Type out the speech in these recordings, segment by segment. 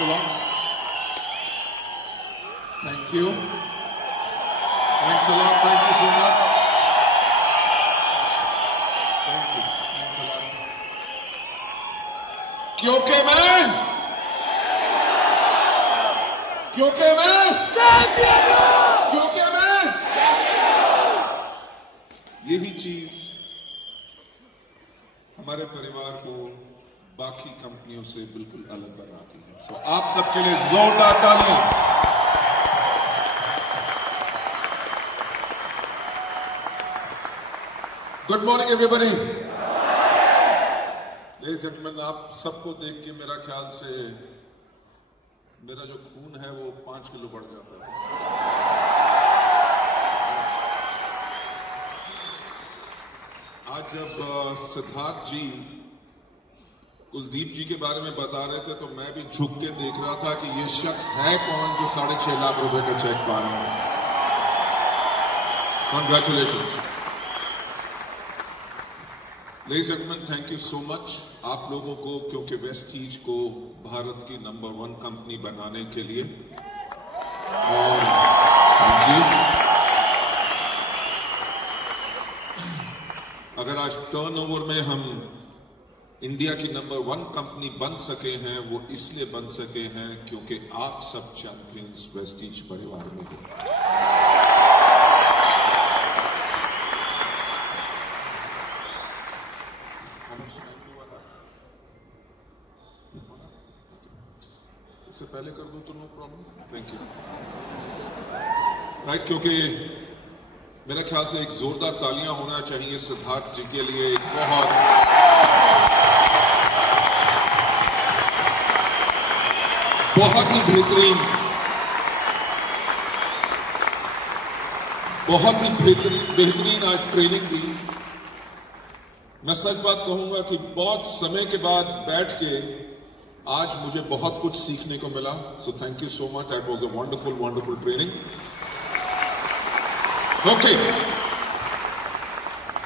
Thanks a lot. Thank you. Thanks a lot. Thank you so much. Thank you. Thanks a lot. क्योंकि मैं champion हूं, क्योंकि मैं यही चीज हमारे परिवार को बाकी कंपनियों से बिल्कुल अलग बनाती है। तो आप सबके लिए जोरदार तालियां। Good morning everybody. Ladies and gentleman, आप सबको देख के मेरा ख्याल से मेरा जो खून है वो 5 किलो बढ़ जाता है। आज जब सिद्धार्थ जी कुलदीप जी के बारे में बता रहे थे तो मैं भी झुक के देख रहा था कि ये शख्स है कौन जो 6.5 लाख रुपए का चेक पा रहा है। Congratulations ladies and gentleman, thank you so much आप लोगों को, क्योंकि वेस्टीज को भारत की नंबर 1 कंपनी बनाने के लिए, और थैंक यू। अगर आज टर्नओवर में हम इंडिया की नंबर 1 कंपनी बन सके हैं, वो इसलिए बन सके हैं क्योंकि आप सब चैंपियंस वेस्टीज परिवार में हैं। इससे पहले कर दूं तो no problem. Thank you. Right, क्योंकि मेरा ख्याल से एक जोरदार तालियां होना चाहिए सिद्धार्थ जी के लिए। एक बहुत ही बेहतरीन आज ट्रेनिंग दी। मैं सच बात कहूंगा कि बहुत समय के बाद बैठ के आज मुझे बहुत कुछ सीखने को मिला। So thank you so much. That was a wonderful training. Okay,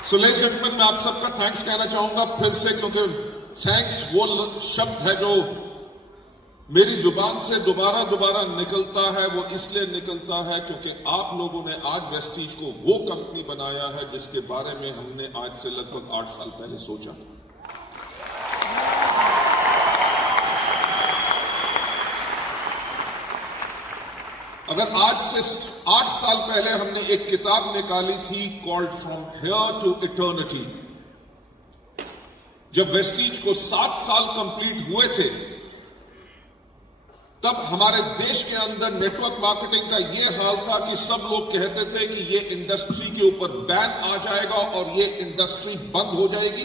so ladies and gentleman, मैं आप सबका थैंक्स कहना चाहूंगा फिर से, क्योंकि थैंक्स वो शब्द है जो मेरी जुबान से दोबारा निकलता है। वो इसलिए निकलता है क्योंकि आप लोगों ने आज वेस्टीज को वो कंपनी बनाया है जिसके बारे में हमने आज से लगभग 8 साल पहले सोचा। अगर आज से 8 साल पहले हमने एक किताब निकाली थी called from here to eternity, जब वेस्टीज को 7 साल कंप्लीट हुए थे, तब हमारे देश के अंदर नेटवर्क मार्केटिंग का यह हाल था कि सब लोग कहते थे कि ये इंडस्ट्री के ऊपर बैन आ जाएगा और ये इंडस्ट्री बंद हो जाएगी।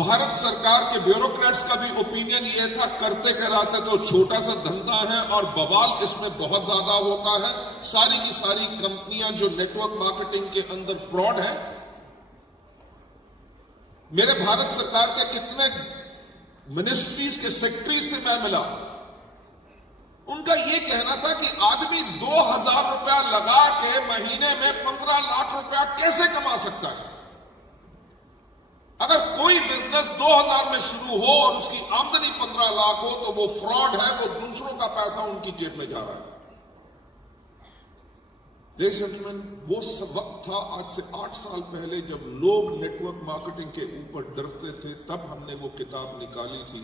भारत सरकार के ब्यूरोक्रेट्स का भी ओपिनियन ये था, करते कराते तो छोटा सा धंधा है और बवाल इसमें बहुत ज्यादा होता है। सारी की सारी कंपनियां जो नेटवर्क मार्केटिंग के अंदर फ्रॉड है। मेरे भारत सरकार के कितने मिनिस्ट्रीज के सेक्रेटरी से मैं मिला, उनका यह कहना था कि आदमी 2000 रुपया लगा के महीने में 15 लाख रुपया कैसे कमा सकता है। अगर कोई बिजनेस 2000 में शुरू हो और उसकी आमदनी 15 लाख हो तो वो फ्रॉड है, वो दूसरों का पैसा उनकी जेब में जा रहा है। लेडीज एंड जेंटलमैन, वो वक्त था आज से 8 साल पहले जब लोग नेटवर्क मार्केटिंग के ऊपर डरते थे। तब हमने वो किताब निकाली थी।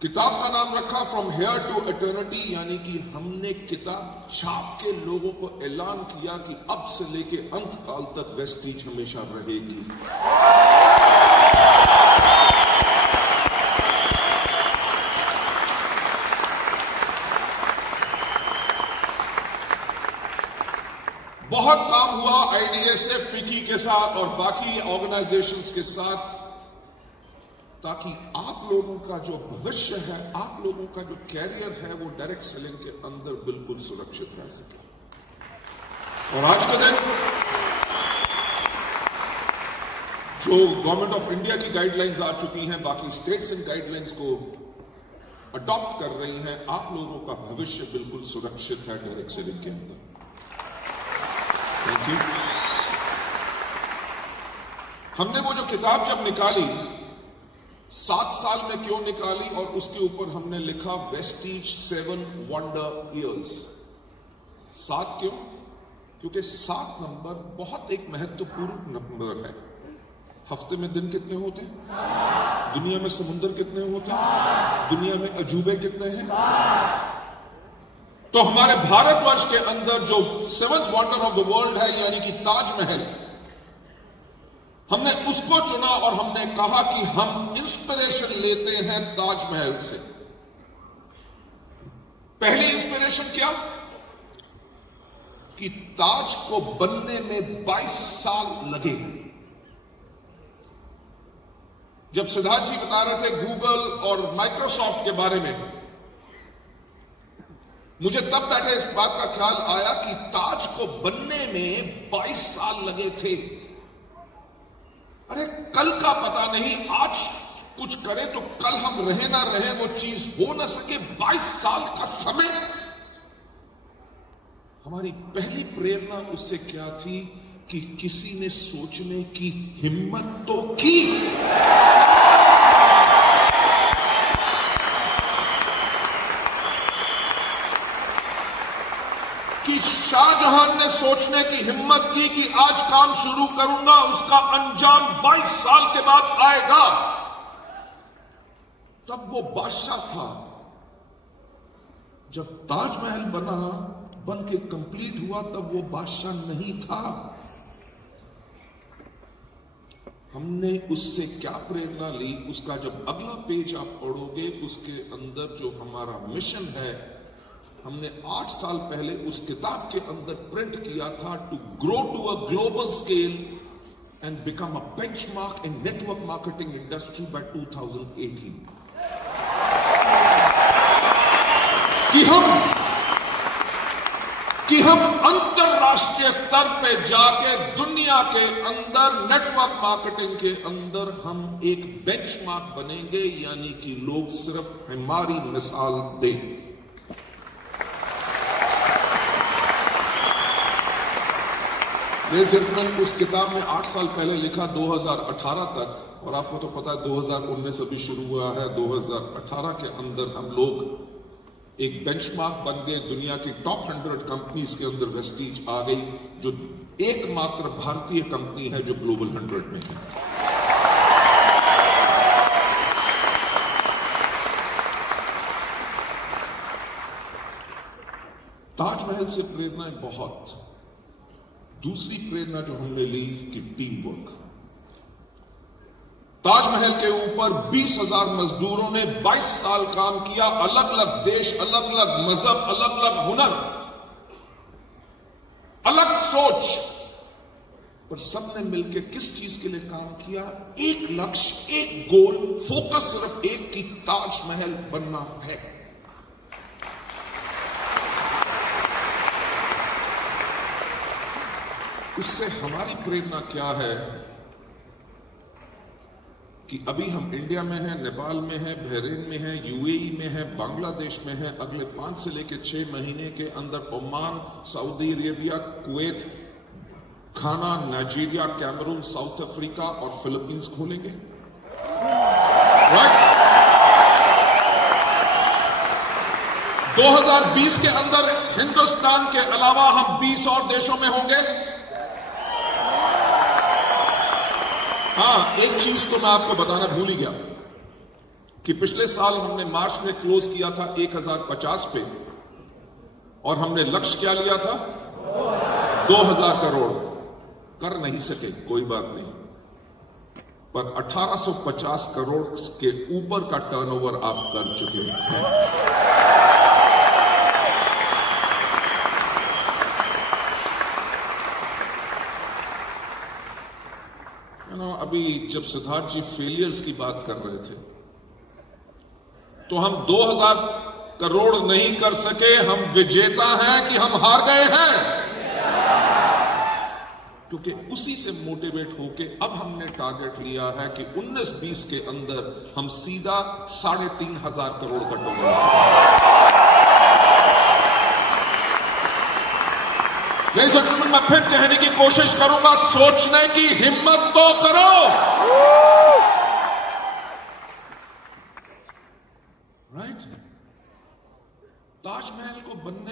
किताब का नाम रखा फ्रॉम हियर टू इटर्निटी, यानी कि हमने किताब छाप के लोगों को ऐलान किया कि अब से लेके अंत काल तक वेस्टीज हमेशा रहेगी। बहुत काम हुआ आईडीएस से, फिकी के साथ और बाकी ऑर्गेनाइजेशंस के साथ, ताकि आप लोगों का जो भविष्य है, आप लोगों का जो कैरियर है, वो डायरेक्ट सेलिंग के अंदर बिल्कुल सुरक्षित रह सके। और आज के दिन जो गवर्नमेंट ऑफ इंडिया की गाइडलाइंस आ चुकी हैं, बाकी स्टेट्स इन गाइडलाइंस को अडॉप्ट कर रही हैं, आप लोगों का भविष्य बिल्कुल सुरक्षित है डायरेक्ट सेलिंग के अंदर। Thank you. हमने वो जो किताब जब निकाली 7 साल में क्यों निकाली और उसके ऊपर हमने लिखा वेस्टीज 7 वंडर ईयर्स। 7 क्यों? क्योंकि 7 नंबर बहुत एक महत्वपूर्ण नंबर है। हफ्ते में दिन कितने होते हैं? दुनिया में समुद्र कितने होते हैं? दुनिया में अजूबे कितने हैं? तो हमारे भारतवर्ष के अंदर जो 7th wonder of the world है यानी कि ताजमहल, हमने उसको चुना और हमने कहा कि हम इंस्पिरेशन लेते हैं ताजमहल से। पहली इंस्पिरेशन क्या? कि ताज को बनने में 22 साल लगे। जब सिद्धार्थ जी बता रहे थे गूगल और माइक्रोसॉफ्ट के बारे में, मुझे तब बैठे इस बात का ख्याल आया कि ताज को बनने में 22 साल लगे थे। अरे कल का पता नहीं, आज कुछ करे तो कल हम रहे ना रहे, वो चीज हो ना सके। 22 साल का समय। हमारी पहली प्रेरणा उससे क्या थी कि किसी ने सोचने की हिम्मत तो की। कि शाहजहां ने सोचने की हिम्मत की कि आज काम शुरू करूंगा, उसका अंजाम 22 साल के बाद आएगा। तब वो बादशाह था। जब ताजमहल बन के कंप्लीट हुआ तब वो बादशाह नहीं था। हमने उससे क्या प्रेरणा ली? उसका जब अगला पेज आप पढ़ोगे, उसके अंदर जो हमारा मिशन है, हमने 8 साल पहले उस किताब के अंदर प्रिंट किया था, to grow to a global scale and become a benchmark in network marketing industry by 2018। कि हम अंतरराष्ट्रीय स्तर पे जाके दुनिया के अंदर नेटवर्क मार्केटिंग के अंदर हम एक बेंचमार्क बनेंगे, यानी कि लोग सिर्फ हमारी मिसाल दें। उस किताब में 8 साल पहले लिखा 2018 तक, और आपको तो पता है 2019 अभी शुरू हुआ है। 2018 के अंदर हम लोग एक बेंचमार्क बन गए। दुनिया की टॉप 100 कंपनीज के अंदर वेस्टीज आ गई, जो एकमात्र भारतीय कंपनी है जो ग्लोबल 100 में है। ताजमहल से प्रेरणाएं बहुत। दूसरी प्रेरणा जो हमने ली कि टीम वर्क। ताजमहल के ऊपर 20,000 मजदूरों ने 22 साल काम किया। अलग अलग देश, अलग अलग मजहब, अलग अलग हुनर, अलग सोच, पर सबने मिलकर किस चीज के लिए काम किया? एक लक्ष्य, एक गोल, फोकस सिर्फ एक कि ताजमहल बनना है। उससे हमारी प्रेरणा क्या है कि अभी हम इंडिया में हैं, नेपाल में हैं, बहरीन में हैं, यूएई में हैं, बांग्लादेश में हैं। अगले 5 से लेकर 6 महीने के अंदर ओमान, सऊदी अरेबिया, कुवैत, घाना, नाइजीरिया, कैमरून, साउथ अफ्रीका और फिलीपींस खोलेंगे। राइट? 2020 के अंदर हिंदुस्तान के अलावा हम 20 और देशों में होंगे। हाँ, एक चीज तो मैं आपको बताना भूल ही गया कि पिछले साल हमने मार्च में क्लोज किया था 1050 पे, और हमने लक्ष्य क्या लिया था? 2000 करोड़। कर नहीं सके, कोई बात नहीं, पर 1850 करोड़ के ऊपर का टर्नओवर आप कर चुके हैं। अभी जब सिद्धार्थ जी फेलियर्स की बात कर रहे थे, तो हम 2000 करोड़ नहीं कर सके, हम विजेता हैं कि हम हार गए हैं? क्योंकि उसी से मोटिवेट होके अब हमने टारगेट लिया है कि 19-20 के अंदर हम सीधा 3500 करोड़ का टर्नओवर। मैं फिर कहने की कोशिश करूंगा, सोचने की हिम्मत तो करो।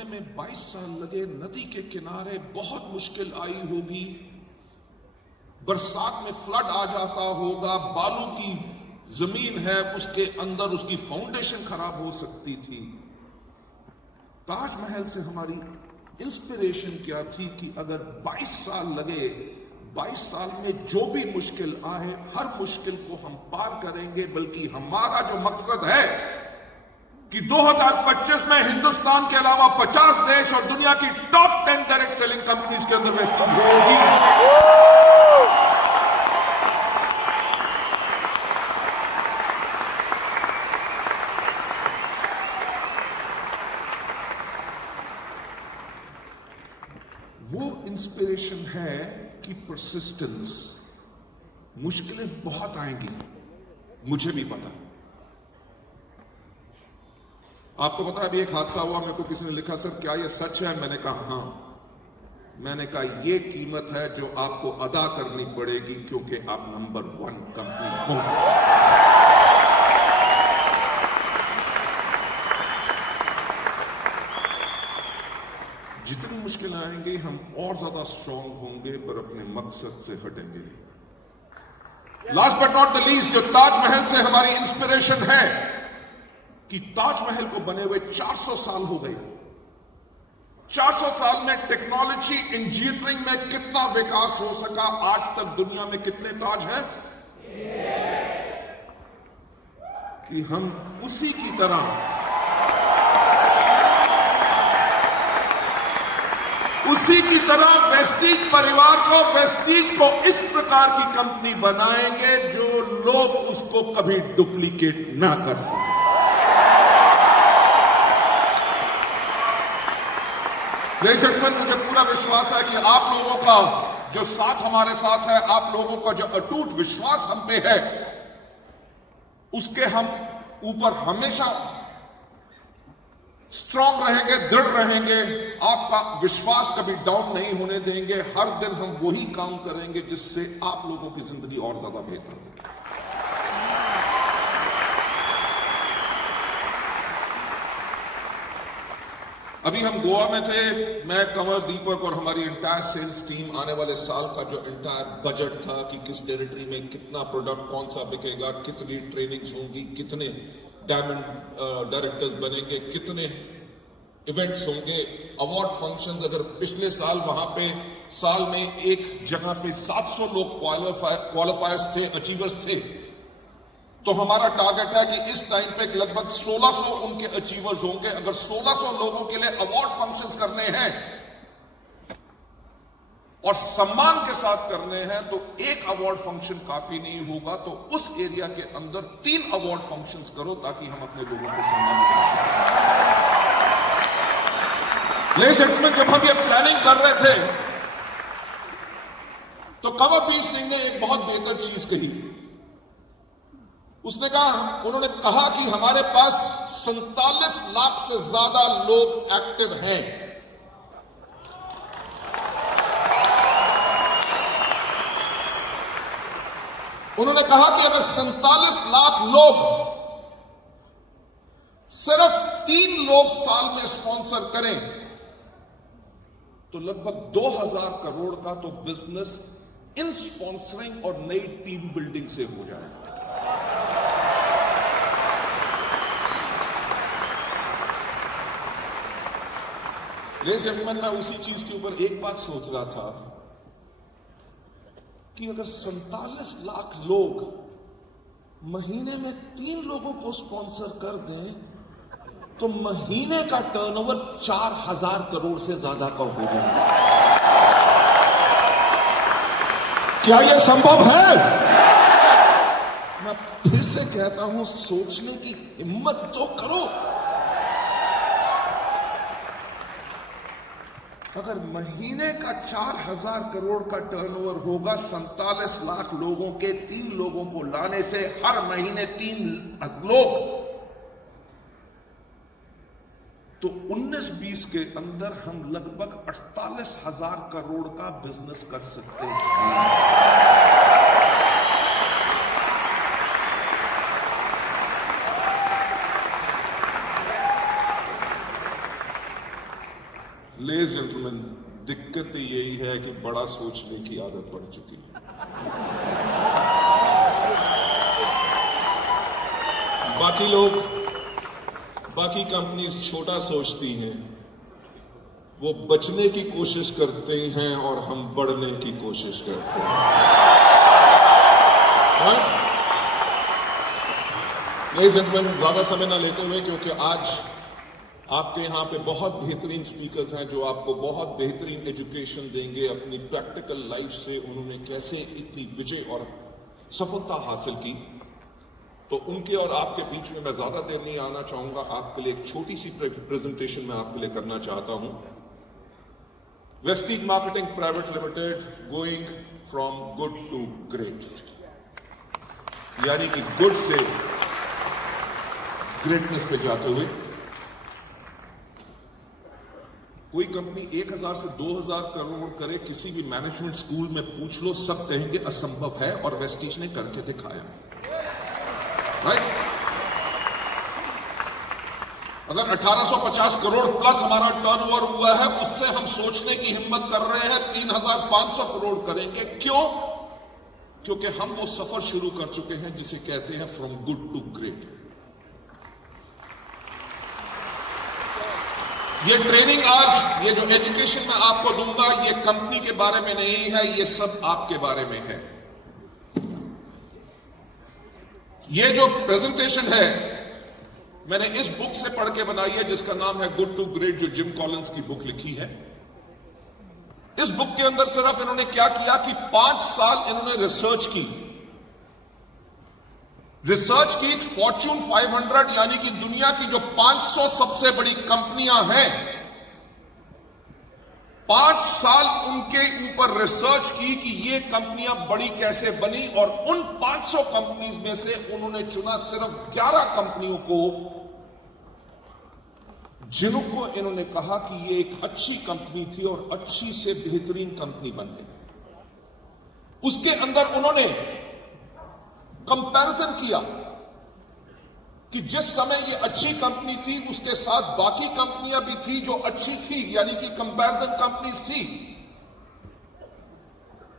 में 22 साल लगे, नदी के किनारे बहुत मुश्किल आई होगी, बरसात में फ्लड आ जाता होगा, बालू की जमीन है, उसके अंदर उसकी फाउंडेशन खराब हो सकती थी। ताजमहल से हमारी इंस्पिरेशन क्या थी कि अगर 22 साल लगे, 22 साल में जो भी मुश्किल आए, हर मुश्किल को हम पार करेंगे। बल्कि हमारा जो मकसद है कि 2025 में हिंदुस्तान के अलावा 50 देश और दुनिया की टॉप 10 डायरेक्ट सेलिंग कंपनीज के अंदर वेस्टिंग होगी। वो इंस्पिरेशन है कि परसिस्टेंस, मुश्किलें बहुत आएंगी, मुझे भी पता। आपको पता है अभी एक हादसा हुआ, मेरे को किसी ने लिखा सर क्या ये सच है? मैंने कहा हां। मैंने कहा ये कीमत है जो आपको अदा करनी पड़ेगी क्योंकि आप नंबर 1 कंपनी हो। जितनी मुश्किलें आएंगी हम और ज्यादा स्ट्रांग होंगे, पर अपने मकसद से हटेंगे। Last but not the least, जो ताजमहल से हमारी इंस्पिरेशन है कि ताजमहल को बने हुए 400 साल हो गए। 400 साल में टेक्नोलॉजी, इंजीनियरिंग में कितना विकास हो सका? आज तक दुनिया में कितने ताज हैं? कि हम उसी की तरह वेस्टीज परिवार को, वेस्टीज को इस प्रकार की कंपनी बनाएंगे जो लोग उसको कभी डुप्लीकेट ना कर सके। लेडीज एंड जेंटलमैन, मुझे पूरा विश्वास है कि आप लोगों का जो साथ हमारे साथ है, आप लोगों का जो अटूट विश्वास हम पे है, उसके हम ऊपर हमेशा स्ट्रांग रहेंगे, दृढ़ रहेंगे। आपका विश्वास कभी डाउन नहीं होने देंगे। हर दिन हम वही काम करेंगे जिससे आप लोगों की जिंदगी और ज्यादा बेहतर हो। अभी हम गोवा में थे, मैं, कंवर, दीपक और हमारी एंटायर सेल्स टीम आने वाले साल का जो एंटायर बजट था कि किस टेरिटरी में कितना प्रोडक्ट कौन सा बिकेगा, कितनी ट्रेनिंग्स होंगी, कितने डायमंड डायरेक्टर्स बनेंगे, कितने इवेंट्स होंगे, अवार्ड फंक्शंस। अगर पिछले साल वहां पे साल में एक जगह पे 700 लोग क्वालिफायर्स थे, अचीवर्स थे, तो हमारा टारगेट है कि इस टाइम पे लगभग 1600 उनके अचीवर्स होंगे। अगर 1600 लोगों के लिए अवार्ड फंक्शंस करने हैं और सम्मान के साथ करने हैं तो एक अवार्ड फंक्शन काफी नहीं होगा। तो उस एरिया के अंदर 3 अवार्ड फंक्शंस करो ताकि हम अपने लोगों को सम्मान करें। लेडीज एंड जेंटलमैन, जब हम ये प्लानिंग कर रहे थे तो कंवरवीर सिंह ने एक बहुत बेहतर चीज कही। उन्होंने कहा कि हमारे पास 47 लाख से ज्यादा लोग एक्टिव हैं। उन्होंने कहा कि अगर 47 लाख लोग सिर्फ 3 लोग साल में स्पॉन्सर करें तो लगभग 2000 करोड़ का तो बिजनेस इन स्पॉन्सरिंग और नई टीम बिल्डिंग से हो जाएगा। लेडीज एंड जेंटलमैन, मैं उसी चीज के ऊपर एक बात सोच रहा था कि अगर 47 लाख लोग महीने में 3 लोगों को स्पॉन्सर कर दें तो महीने का टर्नओवर 4000 करोड़ से ज्यादा का हो जाएगा। क्या यह संभव है? मैं फिर से कहता हूं, सोचने की हिम्मत तो करो। अगर महीने का 4000 करोड़ का टर्नओवर होगा, 47 लाख लोगों के 3 लोगों को लाने से हर महीने 3 लोग, तो 19-20 के अंदर हम लगभग 48,000 करोड़ का बिजनेस कर सकते हैं। लेडीज जेंटलमैन, दिक्कत यही है कि बड़ा सोचने की आदत पड़ चुकी है। बाकी लोग, बाकी कंपनीज छोटा सोचती हैं, वो बचने की कोशिश करते हैं और हम बढ़ने की कोशिश करते हैं। लेडीज जेंटलमैन, ज्यादा समय ना लेते हुए, क्योंकि आज आपके यहां पे बहुत बेहतरीन स्पीकर्स हैं जो आपको बहुत बेहतरीन एजुकेशन देंगे अपनी प्रैक्टिकल लाइफ से, उन्होंने कैसे इतनी विजय और सफलता हासिल की। तो उनके और आपके बीच में मैं ज्यादा देर नहीं आना चाहूंगा। आपके लिए एक छोटी सी प्रेजेंटेशन मैं आपके लिए करना चाहता हूं। Vestige marketing private limited, going from good to great, यानी कि गुड से ग्रेटनेस पे जाते हुए। कोई कंपनी 1000 से 2000 करोड़ करे, किसी भी मैनेजमेंट स्कूल में पूछ लो, सब कहेंगे असंभव है, और वेस्टीज ने करके दिखाया। राइट? अगर 1850 करोड़ प्लस हमारा टर्नओवर हुआ है, उससे हम सोचने की हिम्मत कर रहे हैं 3500 करोड़ करेंगे। क्यों? क्योंकि हम वो सफर शुरू कर चुके हैं जिसे कहते हैं फ्रॉम गुड टू ग्रेट। ये ट्रेनिंग आज, ये जो एजुकेशन मैं आपको दूंगा, ये कंपनी के बारे में नहीं है, ये सब आपके बारे में है। ये जो प्रेजेंटेशन है मैंने इस बुक से पढ़ के बनाई है जिसका नाम है गुड टू ग्रेट, जो जिम कॉलिंस की बुक लिखी है। इस बुक के अंदर सिर्फ इन्होंने क्या किया कि 5 साल इन्होंने रिसर्च की फॉर्च्यून 500 यानी कि दुनिया की जो 500 सबसे बड़ी कंपनियां हैं, 5 साल उनके ऊपर रिसर्च की कि ये कंपनियां बड़ी कैसे बनी, और उन 500 कंपनीज में से उन्होंने चुना सिर्फ 11 कंपनियों को जिनको इन्होंने कहा कि ये एक अच्छी कंपनी थी और अच्छी से बेहतरीन कंपनी बन गई। उसके अंदर उन्होंने कंपैरिजन किया कि जिस समय ये अच्छी कंपनी थी उसके साथ बाकी कंपनियां भी थी जो अच्छी थी, यानी कि कंपैरिजन कंपनीज थी।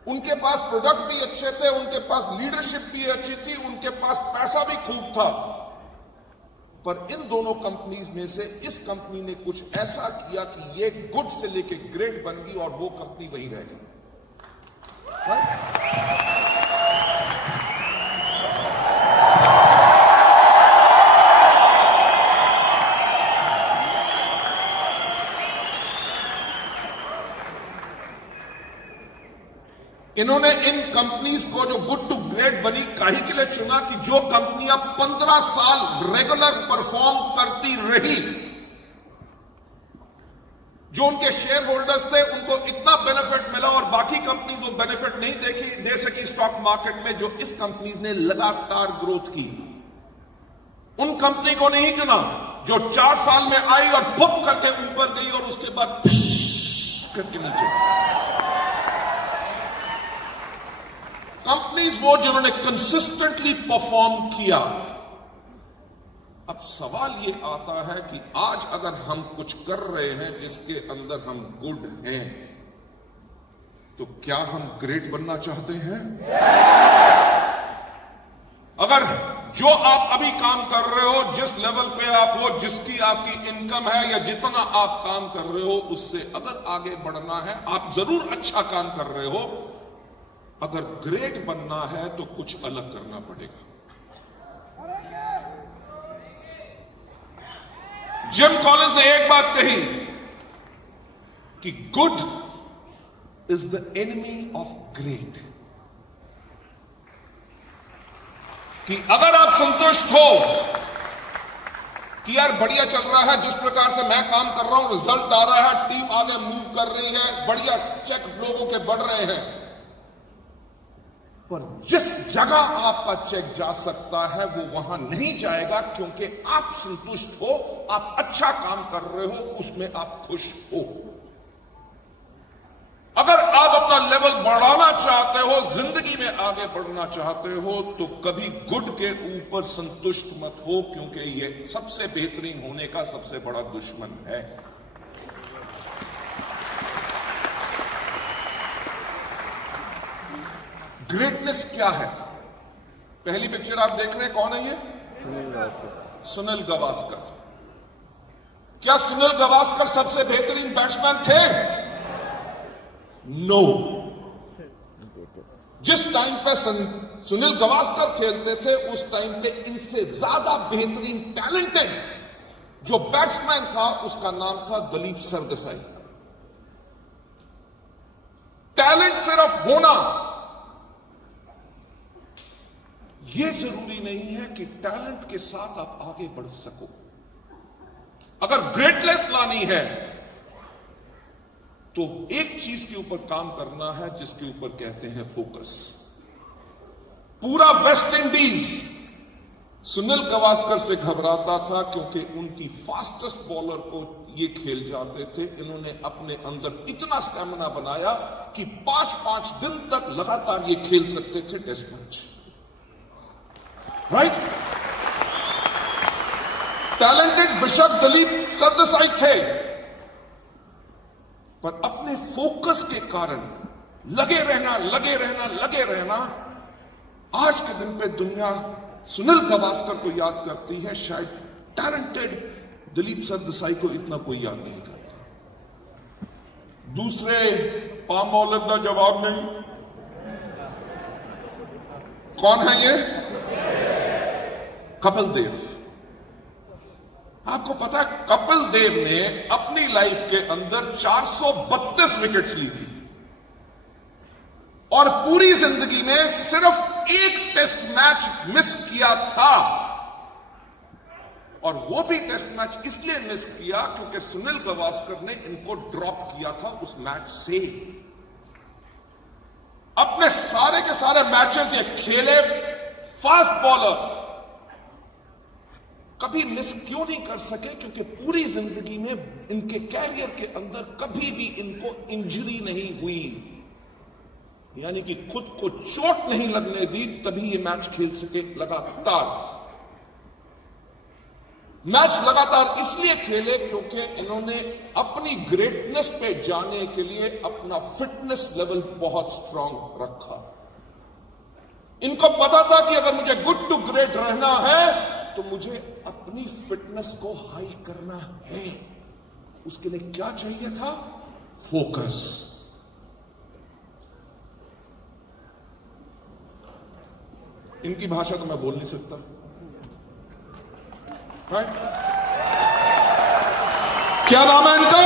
उनके पास प्रोडक्ट भी अच्छे थे, उनके पास लीडरशिप भी अच्छी थी, उनके पास पैसा भी खूब था। पर इन दोनों कंपनीज में से इस कंपनी ने कुछ ऐसा किया कि ये गुड से लेके ग्रेट बन गई और वो कंपनी वही रह गई। इन्होंने इन कंपनीज को जो गुड टू ग्रेट बनी काहे के लिए चुना कि जो कंपनियां 15 साल रेगुलर परफॉर्म करती रही, जो उनके शेयर होल्डर्स थे उनको इतना बेनिफिट मिला और बाकी कंपनीज वो बेनिफिट नहीं दे सकी स्टॉक मार्केट में, जो इस कंपनीज ने लगातार ग्रोथ की। उन कंपनी को नहीं चुना जो 4 साल में आई और फुप करके ऊपर गई और उसके बाद करके नीचे। कंपनीज वो जिन्होंने कंसिस्टेंटली परफॉर्म किया। अब सवाल ये आता है कि आज अगर हम कुछ कर रहे हैं जिसके अंदर हम गुड हैं, तो क्या हम ग्रेट बनना चाहते हैं? अगर जो आप अभी काम कर रहे हो, जिस लेवल पे आप हो, जिसकी आपकी इनकम है या जितना आप काम कर रहे हो, उससे अगर आगे बढ़ना है, आप जरूर अच्छा काम कर रहे हो। अगर ग्रेट बनना है तो कुछ अलग करना पड़ेगा। जिम कॉलिंस ने एक बात कही कि good is the enemy of great, कि अगर आप संतुष्ट हो कि यार बढ़िया चल रहा है, जिस प्रकार से मैं काम कर रहा हूं रिजल्ट आ रहा है, टीम आगे मूव कर रही है, बढ़िया चेक लोगों के बढ़ रहे हैं, पर जिस जगह आपका चेक जा सकता है वो वहां नहीं जाएगा, क्योंकि आप संतुष्ट हो, आप अच्छा काम कर रहे हो, उसमें आप खुश हो। अगर आप अपना लेवल बढ़ाना चाहते हो, जिंदगी में आगे बढ़ना चाहते हो, तो कभी गुड के ऊपर संतुष्ट मत हो, क्योंकि ये सबसे बेहतरीन होने का सबसे बड़ा दुश्मन है। ग्रेटनेस क्या है? पहली पिक्चर आप देख रहे हैं, कौन है ये? सुनील गावस्कर। क्या सुनील गावस्कर सबसे बेहतरीन बैट्समैन थे? नो। जिस टाइम पे सुनील गावस्कर खेलते थे उस टाइम पे इनसे ज्यादा बेहतरीन टैलेंटेड जो बैट्समैन था उसका नाम था दलीप सरदेसाई। टैलेंट सिर्फ होना यह जरूरी नहीं है कि टैलेंट के साथ आप आगे बढ़ सको। अगर ग्रेटनेस लानी है तो एक चीज के ऊपर काम करना है जिसके ऊपर कहते हैं फोकस। पूरा वेस्ट इंडीज सुनील गावस्कर से घबराता था क्योंकि उनकी फास्टेस्ट बॉलर को ये खेल जाते थे। इन्होंने अपने अंदर इतना स्टैमिना बनाया कि 5-5 दिन तक लगातार ये खेल सकते थे टेस्ट मैच। राइट? टैलेंटेड बेशक दलीप सरदेसाई थे, पर अपने फोकस के कारण लगे रहना आज के दिन पे दुनिया सुनील गावस्कर को याद करती है, शायद टैलेंटेड दलीप सरदेसाई को इतना कोई याद नहीं करता। दूसरे पाम बॉलर का जवाब नहीं। कौन है ये? कपिल देव। आपको पता है कपिल देव ने अपनी लाइफ के अंदर 432 विकेट्स ली थी और पूरी जिंदगी में सिर्फ एक टेस्ट मैच मिस किया था। और वो भी टेस्ट मैच इसलिए मिस किया क्योंकि सुनील गावस्कर ने इनको ड्रॉप किया था उस मैच से। अपने सारे के सारे मैचेस ये खेले। फास्ट बॉलर कभी मिस क्यों नहीं कर सके? क्योंकि पूरी जिंदगी में इनके कैरियर के अंदर कभी भी इनको इंजरी नहीं हुई, यानी कि खुद को चोट नहीं लगने दी, तभी ये मैच खेल सके लगातार। मैच लगातार इसलिए खेले क्योंकि इन्होंने अपनी ग्रेटनेस पे जाने के लिए अपना फिटनेस लेवल बहुत स्ट्रांग रखा। इनको पता था कि अगर मुझे गुड टू ग्रेट रहना है तो मुझे अपनी फिटनेस को हाई करना है। उसके लिए क्या चाहिए था? फोकस। इनकी भाषा तो मैं बोल नहीं सकता। राइट? क्या नाम है इनका?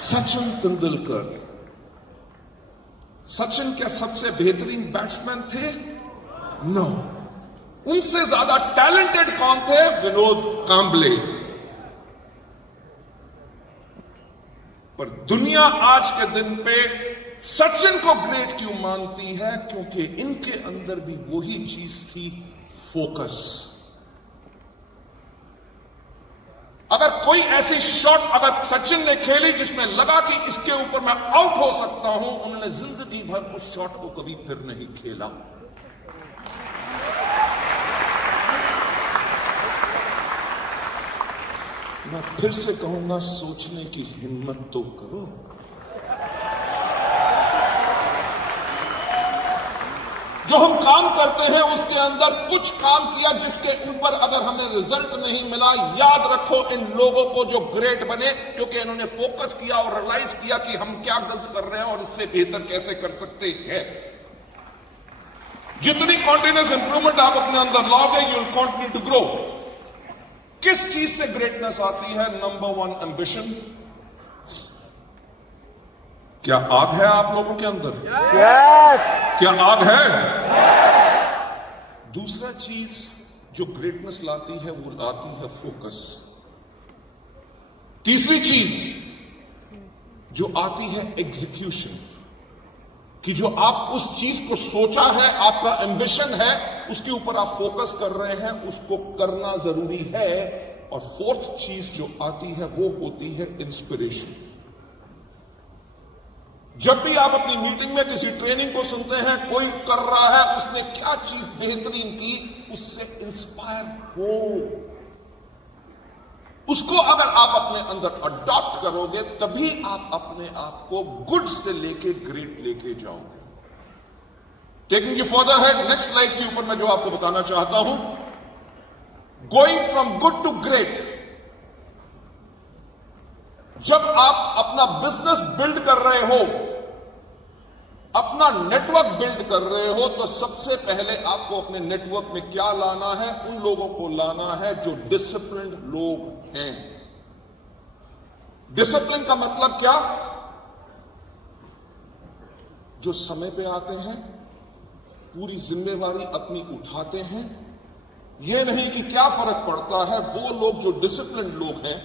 सचिन तेंदुलकर। सचिन क्या सबसे बेहतरीन बैट्समैन थे? नो। उनसे ज्यादा टैलेंटेड कौन थे? विनोद कांबले। पर दुनिया आज के दिन पे सचिन को ग्रेट क्यों मानती है? क्योंकि इनके अंदर भी वही चीज थी, फोकस। अगर कोई ऐसी शॉट अगर सचिन ने खेली जिसमें लगा कि इसके ऊपर मैं आउट हो सकता हूं, उन्होंने जिंदगी भर उस शॉट को कभी फिर नहीं खेला। मैं फिर से कहूंगा, सोचने की हिम्मत तो करो। जो हम काम करते हैं उसके अंदर कुछ काम किया जिसके ऊपर अगर हमें रिजल्ट नहीं मिला, याद रखो इन लोगों को जो ग्रेट बने क्योंकि इन्होंने फोकस किया और रियलाइज किया कि हम क्या गलत कर रहे हैं और इससे बेहतर कैसे कर सकते हैं। जितनी कॉन्टिन्यूअस इंप्रूवमेंट आप अपने अंदर लाओगे, you will continue to grow. किस चीज से ग्रेटनेस आती है? Number 1, ambition. क्या आग है आप लोगों के अंदर? Yes! क्या आग है? दूसरा चीज जो ग्रेटनेस लाती है वो लाती है फोकस। तीसरी चीज जो आती है एग्जीक्यूशन, कि जो आप उस चीज को सोचा है, आपका एम्बिशन है, उसके ऊपर आप फोकस कर रहे हैं, उसको करना जरूरी है। और फोर्थ चीज जो आती है वो होती है इंस्पिरेशन। जब भी आप अपनी मीटिंग में किसी ट्रेनिंग को सुनते हैं, कोई कर रहा है, उसने क्या चीज बेहतरीन की, उससे इंस्पायर हो। उसको अगर आप अपने अंदर अडॉप्ट करोगे तभी आप अपने आप को गुड से लेके ग्रेट लेके जाओगे। Taking you further ahead, next slide के ऊपर मैं जो आपको बताना चाहता हूं, going from good to great. जब आप अपना बिजनेस बिल्ड कर रहे हो, अपना नेटवर्क बिल्ड कर रहे हो, तो सबसे पहले आपको अपने नेटवर्क में क्या लाना है? उन लोगों को लाना है जो डिसिप्लिन्ड लोग हैं। डिसिप्लिन का मतलब क्या? जो समय पे आते हैं, पूरी जिम्मेवारी अपनी उठाते हैं। यह नहीं कि क्या फर्क पड़ता है, वो लोग जो डिसिप्लिन लोग हैं,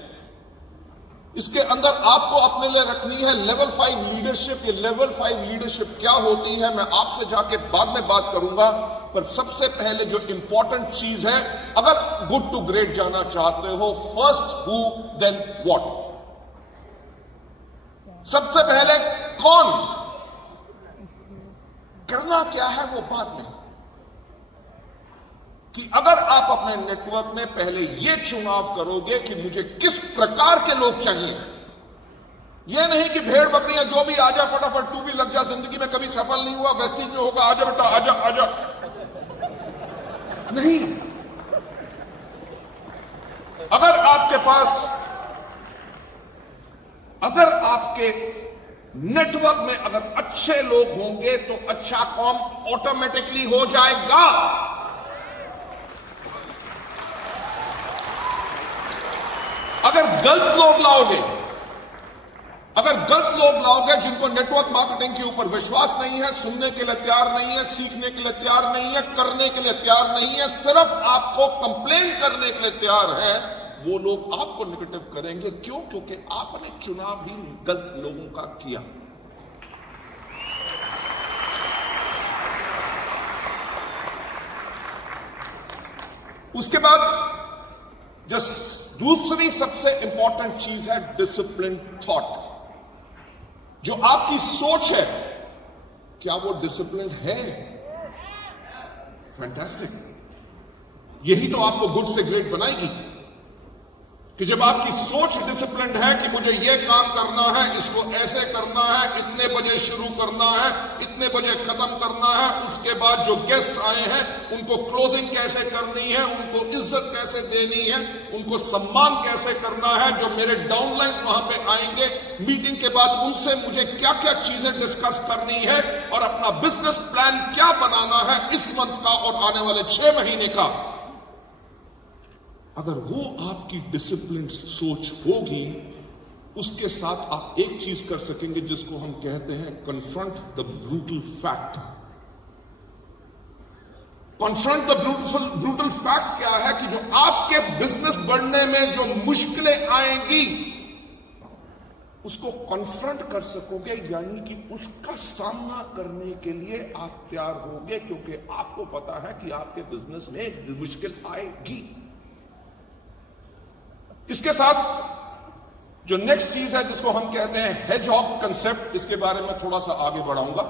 इसके अंदर आपको अपने लिए रखनी है लेवल 5 लीडरशिप। ये लेवल 5 लीडरशिप क्या होती है मैं आपसे जाके बाद में बात करूंगा, पर सबसे पहले जो इंपॉर्टेंट चीज है, अगर गुड टू ग्रेट जाना चाहते हो, फर्स्ट हु देन व्हाट। सबसे पहले कौन, करना क्या है वो बाद में। कि अगर आप अपने नेटवर्क में पहले यह चुनाव करोगे कि मुझे किस प्रकार के लोग चाहिए, यह नहीं कि भेड़ बकरियां जो भी आजा फटाफट तू भी लग जा, जिंदगी में कभी सफल नहीं हुआ, वेस्टीज में होगा, आजा बेटा आजा आजा, नहीं। अगर आपके पास, अगर आपके नेटवर्क में अगर अच्छे लोग होंगे तो अच्छा काम ऑटोमेटिकली हो जाएगा। अगर गलत लोग लाओगे, अगर गलत लोग लाओगे जिनको नेटवर्क मार्केटिंग के ऊपर विश्वास नहीं है, सुनने के लिए तैयार नहीं है, सीखने के लिए तैयार नहीं है, करने के लिए तैयार नहीं है, सिर्फ आपको कंप्लेन करने के लिए तैयार है, वो लोग आपको नेगेटिव करेंगे। क्यों? क्योंकि आपने चुनाव ही गलत लोगों का किया। उसके बाद जो दूसरी सबसे इंपॉर्टेंट चीज है डिसिप्लिन थॉट। जो आपकी सोच है, क्या वो डिसिप्लिन है? फैंटास्टिक। यही तो आपको गुड से ग्रेट बनाएगी। कि जब आपकी सोच डिसिप्लिन्ड है कि मुझे यह काम करना है, इसको ऐसे करना है, इतने बजे शुरू करना है, इतने बजे खत्म करना है, उसके बाद जो गेस्ट आए हैं उनको क्लोजिंग कैसे करनी है, उनको इज्जत कैसे देनी है, उनको सम्मान कैसे करना है, जो मेरे डाउनलाइन वहां पे आएंगे, मीटिंग के बाद उनसे मुझे क्या क्या चीजें डिस्कस करनी है, और अपना बिजनेस प्लान क्या बनाना है इस मंथ का और आने वाले 6 महीने का। अगर वो आपकी डिसिप्लिन सोच होगी, उसके साथ आप एक चीज कर सकेंगे जिसको हम कहते हैं confront the brutal fact. Confront the brutal fact क्या है? कि जो आपके बिजनेस बढ़ने में जो मुश्किलें आएंगी, उसको कन्फ्रंट कर सकोगे, यानी कि उसका सामना करने के लिए आप तैयार होगे, क्योंकि आपको पता है कि आपके बिजनेस में मुश्किल आएगी। इसके साथ जो नेक्स्ट चीज है जिसको हम कहते हैं हेजहॉग कंसेप्ट, इसके बारे में थोड़ा सा आगे बढ़ाऊंगा।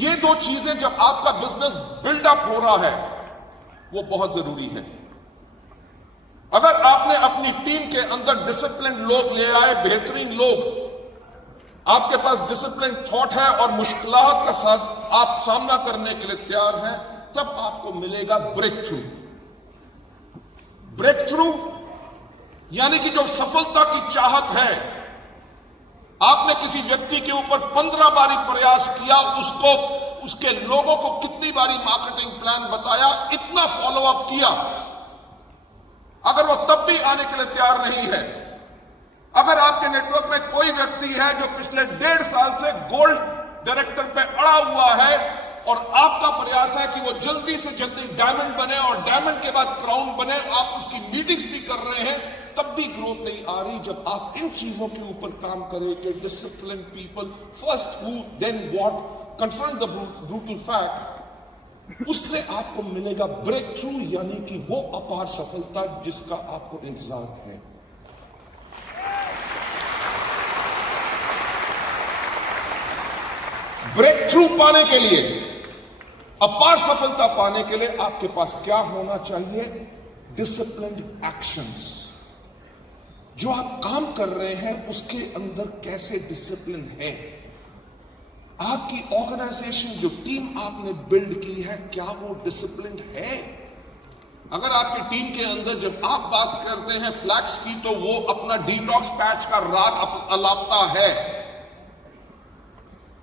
ये दो चीजें जब आपका बिजनेस बिल्डअप हो रहा है, वो बहुत जरूरी है। अगर आपने अपनी टीम के अंदर डिसिप्लिन लोग ले आए, बेहतरीन लोग, आपके पास डिसिप्लिन थॉट है और मुश्किलात का साथ आप सामना करने के लिए तैयार हैं, तब आपको मिलेगा ब्रेक थ्रू। ब्रेक थ्रू यानी कि जो सफलता की चाहत है, आपने किसी व्यक्ति के ऊपर 15 बारी प्रयास किया, उसको, उसके लोगों को कितनी बारी मार्केटिंग प्लान बताया, इतना फॉलो अप किया, अगर वो तब भी आने के लिए तैयार नहीं है, अगर आपके नेटवर्क में कोई व्यक्ति है जो पिछले 1.5 साल से गोल्ड डायरेक्टर पे अड़ा हुआ है और आपका प्रयास है कि वो जल्दी से जल्दी डायमंड बने और डायमंड के बाद क्राउन बने, आप उसकी मीटिंग्स भी कर रहे हैं, तब भी ग्रोथ नहीं आ रही। जब आप इन चीजों के ऊपर काम करेंगे, discipline people, first who then what, confront the brutal fact, उससे आपको मिलेगा ब्रेक थ्रू, यानी कि वो अपार सफलता जिसका आपको इंतजार है। ब्रेक थ्रू पाने के लिए, अपार सफलता पाने के लिए आपके पास क्या होना चाहिए? Disciplined actions. जो आप काम कर रहे हैं उसके अंदर कैसे डिसिप्लिन है। आपकी ऑर्गेनाइजेशन, जो टीम आपने बिल्ड की है, क्या वो डिसिप्लिन्ड है? अगर आपकी टीम के अंदर जब आप बात करते हैं फ्लैक्स की, तो वो अपना डिटॉक्स पैच का राग अलापता है।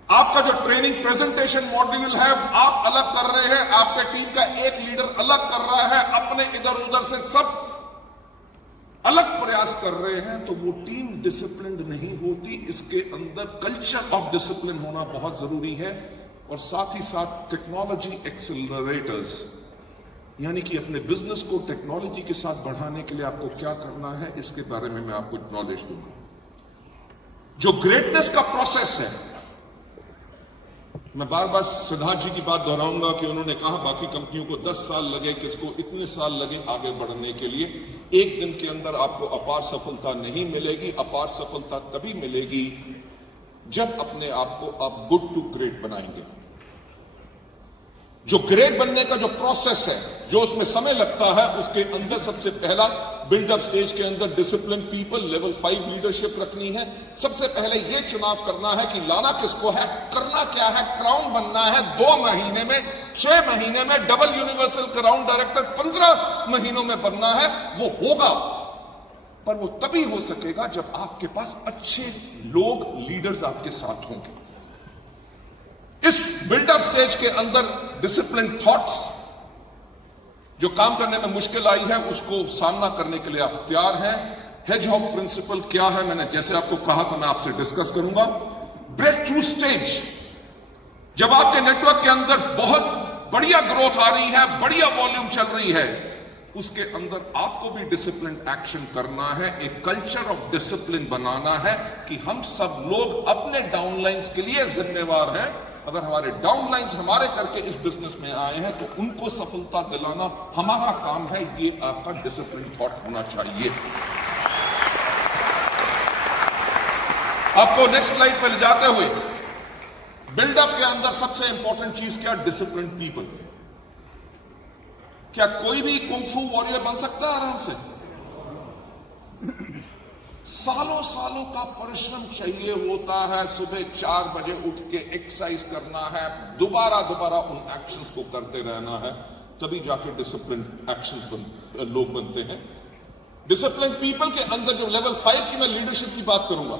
आपका जो ट्रेनिंग प्रेजेंटेशन मॉड्यूल है आप अलग कर रहे हैं, आपके टीम का एक लीडर अलग कर रहा है, अपने इधर उधर से सब अलग प्रयास कर रहे हैं, तो वो टीम डिसिप्लिन्ड नहीं होती। इसके अंदर कल्चर ऑफ डिसिप्लिन होना बहुत जरूरी है। और साथ ही साथ टेक्नोलॉजी एक्सेलरेटर्स, यानी कि अपने बिजनेस को टेक्नोलॉजी के साथ बढ़ाने के लिए आपको क्या करना है, इसके बारे में मैं आपको नॉलेज दूंगा। जो ग्रेटनेस का प्रोसेस है, मैं बार बार सिद्धार्थ जी की बात दोहराऊंगा कि उन्होंने कहा बाकी कंपनियों को 10 साल लगे, किसको इतने साल लगे आगे बढ़ने के लिए। एक दिन के अंदर आपको अपार सफलता नहीं मिलेगी। अपार सफलता तभी मिलेगी जब अपने आप को आप गुड टू ग्रेट बनाएंगे। जो ग्रेट बनने का जो प्रोसेस है, जो उसमें समय लगता है, उसके अंदर सबसे पहला बिल्डअप स्टेज के अंदर डिसिप्लिन पीपल, लेवल 5 लीडरशिप रखनी है। सबसे पहले यह चुनाव करना है कि लाना किसको है, करना क्या है। क्राउन बनना है 2 महीने में, 6 महीने में डबल यूनिवर्सल क्राउन डायरेक्टर 15 महीनों में बनना है। वो होगा, पर वो तभी हो सकेगा जब आपके पास अच्छे लोग, लीडर्स आपके साथ होंगे। इस बिल्डअप स्टेज के अंदर डिसिप्लिन थॉट्स, जो काम करने में मुश्किल आई है, उसको सामना करने के लिए आप तैयार हैं। हेजहॉग प्रिंसिपल क्या है, मैंने जैसे आपको कहा था, मैं आपसे डिस्कस करूंगा। ब्रेक थ्रू स्टेज, जब आपके नेटवर्क के अंदर बहुत बढ़िया ग्रोथ आ रही है, बढ़िया वॉल्यूम चल रही है, उसके अंदर आपको भी डिसिप्लिन एक्शन करना है। एक कल्चर ऑफ डिसिप्लिन बनाना है कि हम सब लोग अपने डाउनलाइंस के लिए जिम्मेवार हैं। अगर हमारे डाउनलाइंस हमारे करके इस बिजनेस में आए हैं, तो उनको सफलता दिलाना हमारा काम है। ये आपका डिसिप्लिन थॉट होना चाहिए। आपको नेक्स्ट स्लाइड पे ले जाते हुए, बिल्डअप के अंदर सबसे इंपॉर्टेंट चीज क्या, डिसिप्लिन पीपल। क्या कोई भी कुंग-फू वॉरियर बन सकता है आराम से? सालों सालों का परिश्रम चाहिए होता है। सुबह 4 बजे उठ के एक्सरसाइज करना है, दोबारा उन एक्शंस को करते रहना है, तभी जाके डिसिप्लिन एक्शंस लोग बनते हैं। डिसिप्लिन पीपल के अंदर जो लेवल 5 की मैं लीडरशिप की बात करूंगा।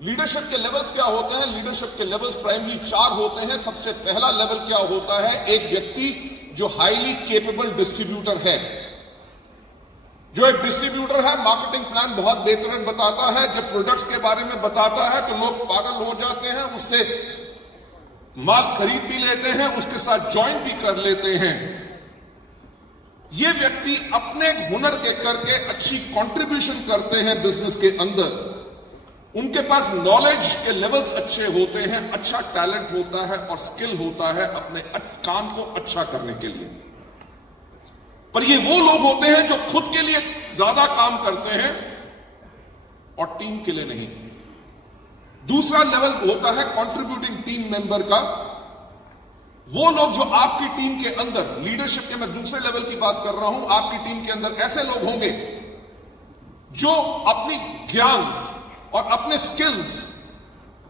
लीडरशिप के लेवल्स क्या होते हैं? लीडरशिप के लेवल्स प्राइमरी 4 होते हैं। सबसे पहला लेवल क्या होता है? एक व्यक्ति जो हाईली केपेबल डिस्ट्रीब्यूटर है। जो एक डिस्ट्रीब्यूटर है, मार्केटिंग प्लान बहुत बेहतरीन बताता है, जब प्रोडक्ट्स के बारे में बताता है तो लोग पागल हो जाते हैं, उससे माल खरीद भी लेते हैं, उसके साथ ज्वाइन भी कर लेते हैं। ये व्यक्ति अपने हुनर के करके अच्छी कंट्रीब्यूशन करते हैं बिजनेस के अंदर। उनके पास नॉलेज के लेवल्स अच्छे होते हैं, अच्छा टैलेंट होता है और स्किल होता है अपने काम को अच्छा करने के लिए। पर ये वो लोग होते हैं जो खुद के लिए ज्यादा काम करते हैं और टीम के लिए नहीं। दूसरा लेवल होता है कंट्रीब्यूटिंग टीम मेंबर का। वो लोग जो आपकी टीम के अंदर, लीडरशिप के मैं दूसरे लेवल की बात कर रहा हूं, आपकी टीम के अंदर ऐसे लोग होंगे जो अपनी ज्ञान और अपने स्किल्स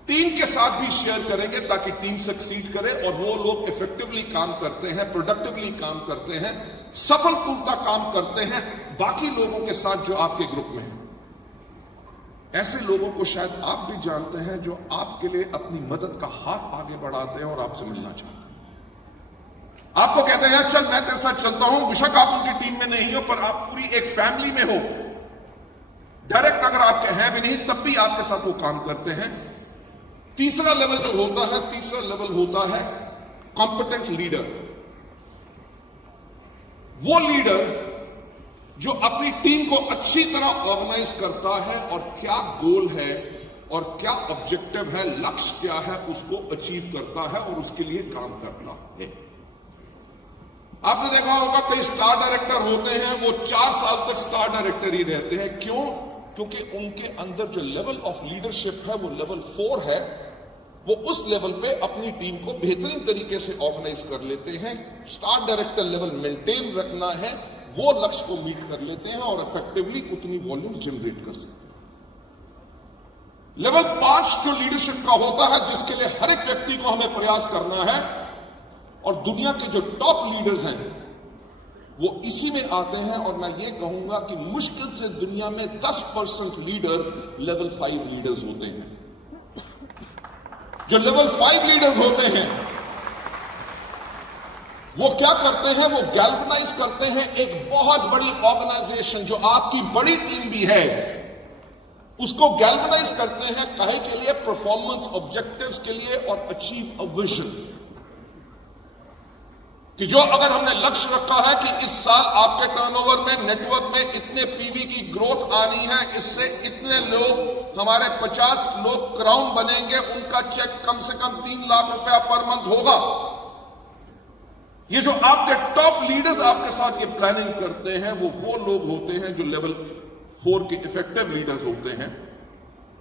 टीम के साथ भी शेयर करेंगे ताकि टीम सक्सीड करे। और वो लोग इफेक्टिवली काम करते हैं, प्रोडक्टिवली काम करते हैं, सफलता काम करते हैं बाकी लोगों के साथ जो आपके ग्रुप में है। ऐसे लोगों को शायद आप भी जानते हैं जो आपके लिए अपनी मदद का हाथ आगे बढ़ाते हैं और आपसे मिलना चाहते हैं। आपको कहते हैं यार चल मैं तेरे साथ चलता हूं, बेशक आप उनकी टीम में नहीं हो, पर आप पूरी एक फैमिली में हो। डायरेक्ट अगर आपके हैं भी नहीं तब भी आपके साथ वो काम करते हैं। तीसरा लेवल जो होता है, तीसरा लेवल होता है कॉम्पिटेंट लीडर। वो लीडर जो अपनी टीम को अच्छी तरह ऑर्गेनाइज करता है और क्या गोल है और क्या ऑब्जेक्टिव है, लक्ष्य क्या है, उसको अचीव करता है और उसके लिए काम करता है। आपने देखा होगा कई स्टार डायरेक्टर होते हैं, वो 4 साल तक स्टार डायरेक्टर ही रहते हैं। क्यों? क्योंकि उनके अंदर जो लेवल ऑफ लीडरशिप है वो लेवल 4 है। वो उस लेवल पे अपनी टीम को बेहतरीन तरीके से ऑर्गेनाइज कर लेते हैं। स्टार डायरेक्टर लेवल मेंटेन रखना है, वो लक्ष्य को मीट कर लेते हैं और इफेक्टिवली उतनी वॉल्यूम जनरेट कर सकते हैं। लेवल 5 जो लीडरशिप का होता है, जिसके लिए हर एक व्यक्ति को हमें प्रयास करना है, और दुनिया के जो टॉप लीडर्स हैं वो इसी में आते हैं। और मैं ये कहूंगा कि मुश्किल से दुनिया में 10% लीडर लेवल 5 लीडर्स होते हैं। जो लेवल 5 लीडर्स होते हैं वो क्या करते हैं, वो गैल्वनाइज करते हैं एक बहुत बड़ी ऑर्गेनाइजेशन, जो आपकी बड़ी टीम भी है, उसको गैल्वनाइज करते हैं काहे के लिए, परफॉर्मेंस ऑब्जेक्टिव्स के लिए, और अचीव अ विजन। कि जो अगर हमने लक्ष्य रखा है कि इस साल आपके टर्नओवर में, नेटवर्क में इतने पीवी की ग्रोथ आनी है, इससे इतने लोग, हमारे 50 लोग क्राउन बनेंगे, उनका चेक कम से कम 3 लाख रुपया पर मंथ होगा। ये जो आपके टॉप लीडर्स आपके साथ ये प्लानिंग करते हैं, वो लोग होते हैं जो लेवल 4 के इफेक्टिव लीडर्स होते हैं।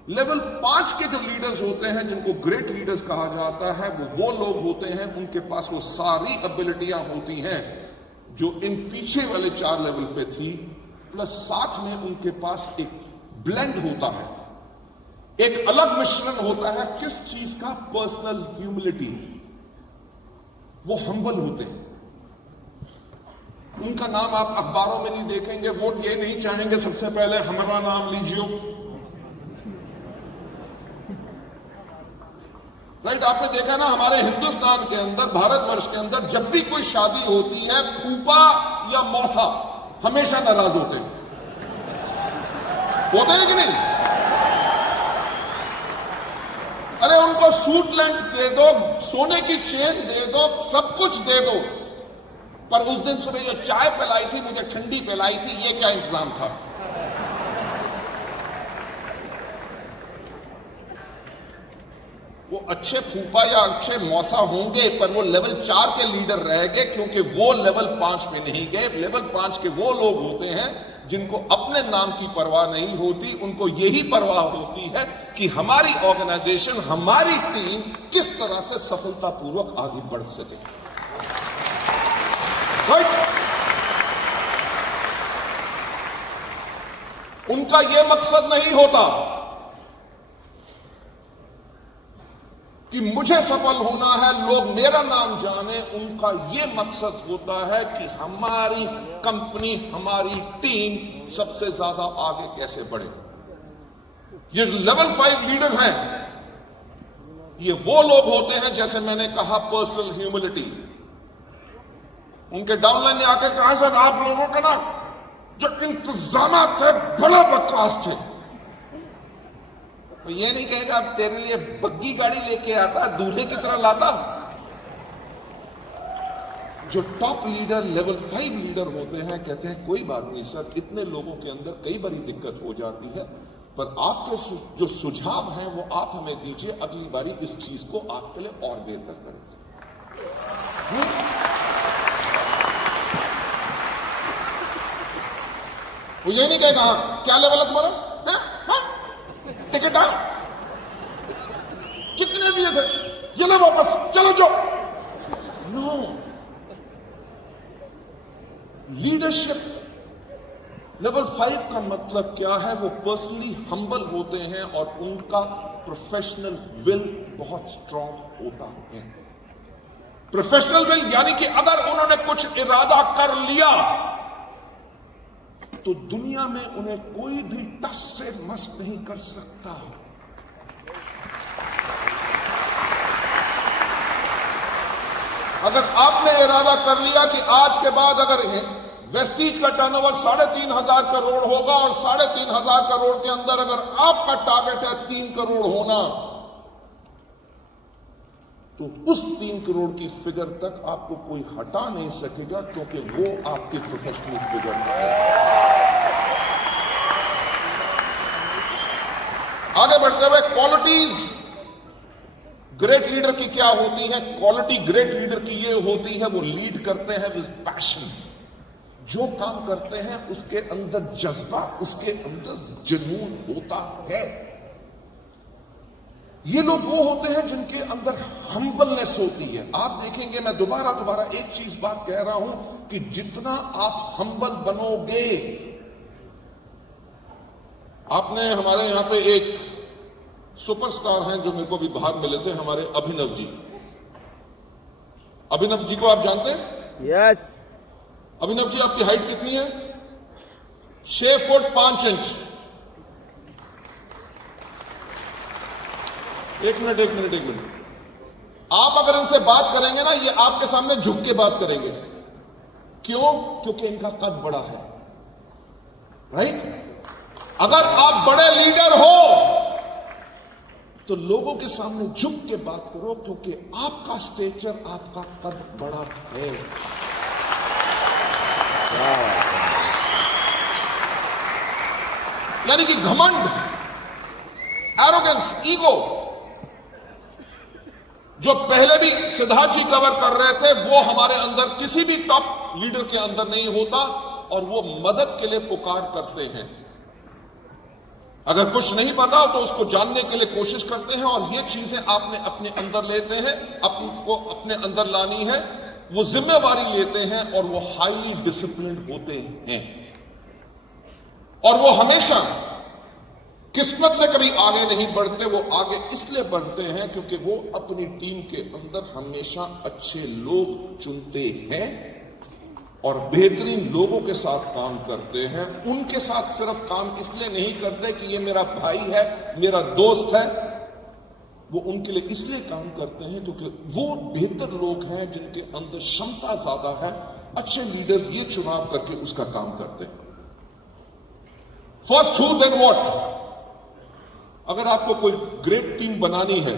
लेवल 5 के जो लीडर्स होते हैं, जिनको ग्रेट लीडर्स कहा जाता है, वो लोग होते हैं, उनके पास वो सारी एबिलिटियां होती हैं जो इन पीछे वाले 4 लेवल पे थी, प्लस साथ में उनके पास एक ब्लेंड होता है, एक अलग मिश्रण होता है। किस चीज का? Personal humility. वो हम्बल होते हैं। उनका नाम आप अखबारों में नहीं देखेंगे, वो ये नहीं चाहेंगे सबसे पहले हमारा नाम लीजिए। राइट, आपने देखा ना, हमारे हिंदुस्तान के अंदर, भारतवर्ष के अंदर, जब भी कोई शादी होती है, फूफा या मौसा हमेशा नाराज होते हैं कि नहीं? अरे उनको सूट लेंथ दे दो, सोने की चेन दे दो, सब कुछ दे दो, पर उस दिन सुबह जो चाय पिलाई थी, मुझे ठंडी पिलाई थी, ये क्या इंतजाम था? वो अच्छे फूफा या अच्छे मौसा होंगे, पर वो लेवल 4 के लीडर रह गए, क्योंकि वो लेवल 5 में नहीं गए। लेवल 5 के वो लोग होते हैं जिनको अपने नाम की परवाह नहीं होती, उनको यही परवाह होती है कि हमारी ऑर्गेनाइजेशन, हमारी टीम किस तरह से सफलतापूर्वक आगे बढ़ सके। राइट? उनका यह मकसद नहीं होता कि मुझे सफल होना है, लोग मेरा नाम जाने। उनका यह मकसद होता है कि हमारी कंपनी, हमारी टीम सबसे ज्यादा आगे कैसे बढ़े। ये लेवल 5 लीडर हैं, ये वो लोग होते हैं, जैसे मैंने कहा, पर्सनल ह्यूमिलिटी। उनके डाउनलाइन ने आके कहा, सर आप लोगों का ना जो इंतजाम थे बड़ा बकवास थे। तो ये नहीं कहेगा अब तेरे लिए बग्गी गाड़ी लेके आता, दूल्हे की तरह लाता। जो टॉप लीडर, लेवल 5 लीडर होते हैं, कहते हैं कोई बात नहीं सर, इतने लोगों के अंदर कई बारी दिक्कत हो जाती है, पर आपके जो सुझाव हैं वो आप हमें दीजिए, अगली बारी इस चीज को आपके लिए और बेहतर करेंगे। वो ये नहीं कहेगा क्या लेवल है तुम्हारा, टिकट आ कितने दिए थे, ये ले वापस, चलो जो। नो, लीडरशिप लेवल 5 का मतलब क्या है? वो पर्सनली हम्बल होते हैं और उनका प्रोफेशनल विल बहुत स्ट्रांग होता है। प्रोफेशनल विल यानी कि अगर उन्होंने कुछ इरादा कर लिया तो दुनिया में उन्हें कोई भी टस से मस नहीं कर सकता। अगर आपने इरादा कर लिया कि आज के बाद अगर वेस्टीज का टर्नओवर 3,500 करोड़ होगा और 3,500 करोड़ के अंदर अगर आपका टारगेट है 3 करोड़ होना, तो उस 3 करोड़ की फिगर तक आपको कोई हटा नहीं सकेगा, क्योंकि वो आपकी प्रोफेशनल फिगर है। आगे बढ़ते हुए, क्वालिटीज ग्रेट लीडर की क्या होती है? क्वालिटी ग्रेट लीडर की ये होती है, वो लीड करते हैं विद पैशन। जो काम करते हैं उसके अंदर जज्बा, उसके अंदर जुनून होता है। ये लोग वो होते हैं जिनके अंदर हम्बलनेस होती है। आप देखेंगे, मैं दोबारा एक चीज बात कह रहा हूं कि जितना आप हम्बल बनोगे, आपने हमारे यहां पे एक सुपरस्टार हैं जो मेरे को भी बाहर मिले थे, हमारे अभिनव जी। अभिनव जी को आप जानते हैं? यस। अभिनव जी, आपकी हाइट कितनी है? 6 फुट 5 इंच। एक मिनट। आप अगर इनसे बात करेंगे ना, ये आपके सामने झुक के बात करेंगे। क्यों? क्योंकि इनका कद बड़ा है, राइट? अगर आप बड़े लीडर हो तो लोगों के सामने झुक के बात करो, क्योंकि आपका स्टेचर, आपका कद बड़ा है। यानी कि घमंड, एरोगेंस, ईगो, जो पहले भी सिद्धार्थ जी कवर कर रहे थे, वो हमारे अंदर किसी भी टॉप लीडर के अंदर नहीं होता, और वो मदद के लिए पुकार करते हैं। अगर कुछ नहीं पता तो उसको जानने के लिए कोशिश करते हैं, और ये चीजें आपने अपने अंदर लेते हैं, आपको अपने अंदर लानी है, वो जिम्मेवारी लेते हैं, और वो हाईली डिसिप्लिन होते हैं। और वो हमेशा किस्मत से कभी आगे नहीं बढ़ते, वो आगे इसलिए बढ़ते हैं क्योंकि वो अपनी टीम के अंदर हमेशा अच्छे लोग चुनते हैं और बेहतरीन लोगों के साथ काम करते हैं। उनके साथ सिर्फ काम इसलिए नहीं करते कि ये मेरा भाई है, मेरा दोस्त है, वो उनके लिए इसलिए काम करते हैं क्योंकि वो बेहतर लोग हैं जिनके अंदर क्षमता ज्यादा है। अच्छे लीडर्स ये चुनाव करके उसका काम करते हैं। First who then what. अगर आपको कोई ग्रेट टीम बनानी है,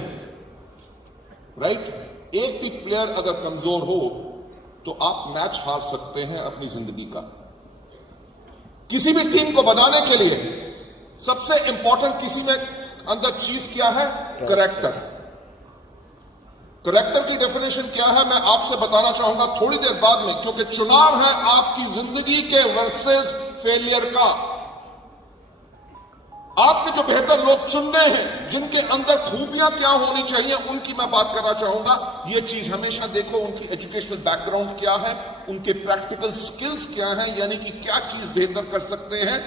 राइट, एक भी प्लेयर अगर कमजोर हो तो आप मैच हार सकते हैं अपनी जिंदगी का। किसी भी टीम को बनाने के लिए सबसे इंपॉर्टेंट किसी में अंदर चीज क्या है? कैरेक्टर। कैरेक्टर की डेफिनेशन क्या है, मैं आपसे बताना चाहूंगा थोड़ी देर बाद में, क्योंकि चुनाव है आपकी जिंदगी के वर्सेस फेलियर का। आपने जो बेहतर लोग चुनने हैं, जिनके अंदर खूबियां क्या होनी चाहिए, उनकी मैं बात करना चाहूंगा। ये चीज हमेशा देखो, उनकी एजुकेशनल बैकग्राउंड क्या है, उनके प्रैक्टिकल स्किल्स क्या हैं, यानी कि क्या चीज बेहतर कर सकते हैं,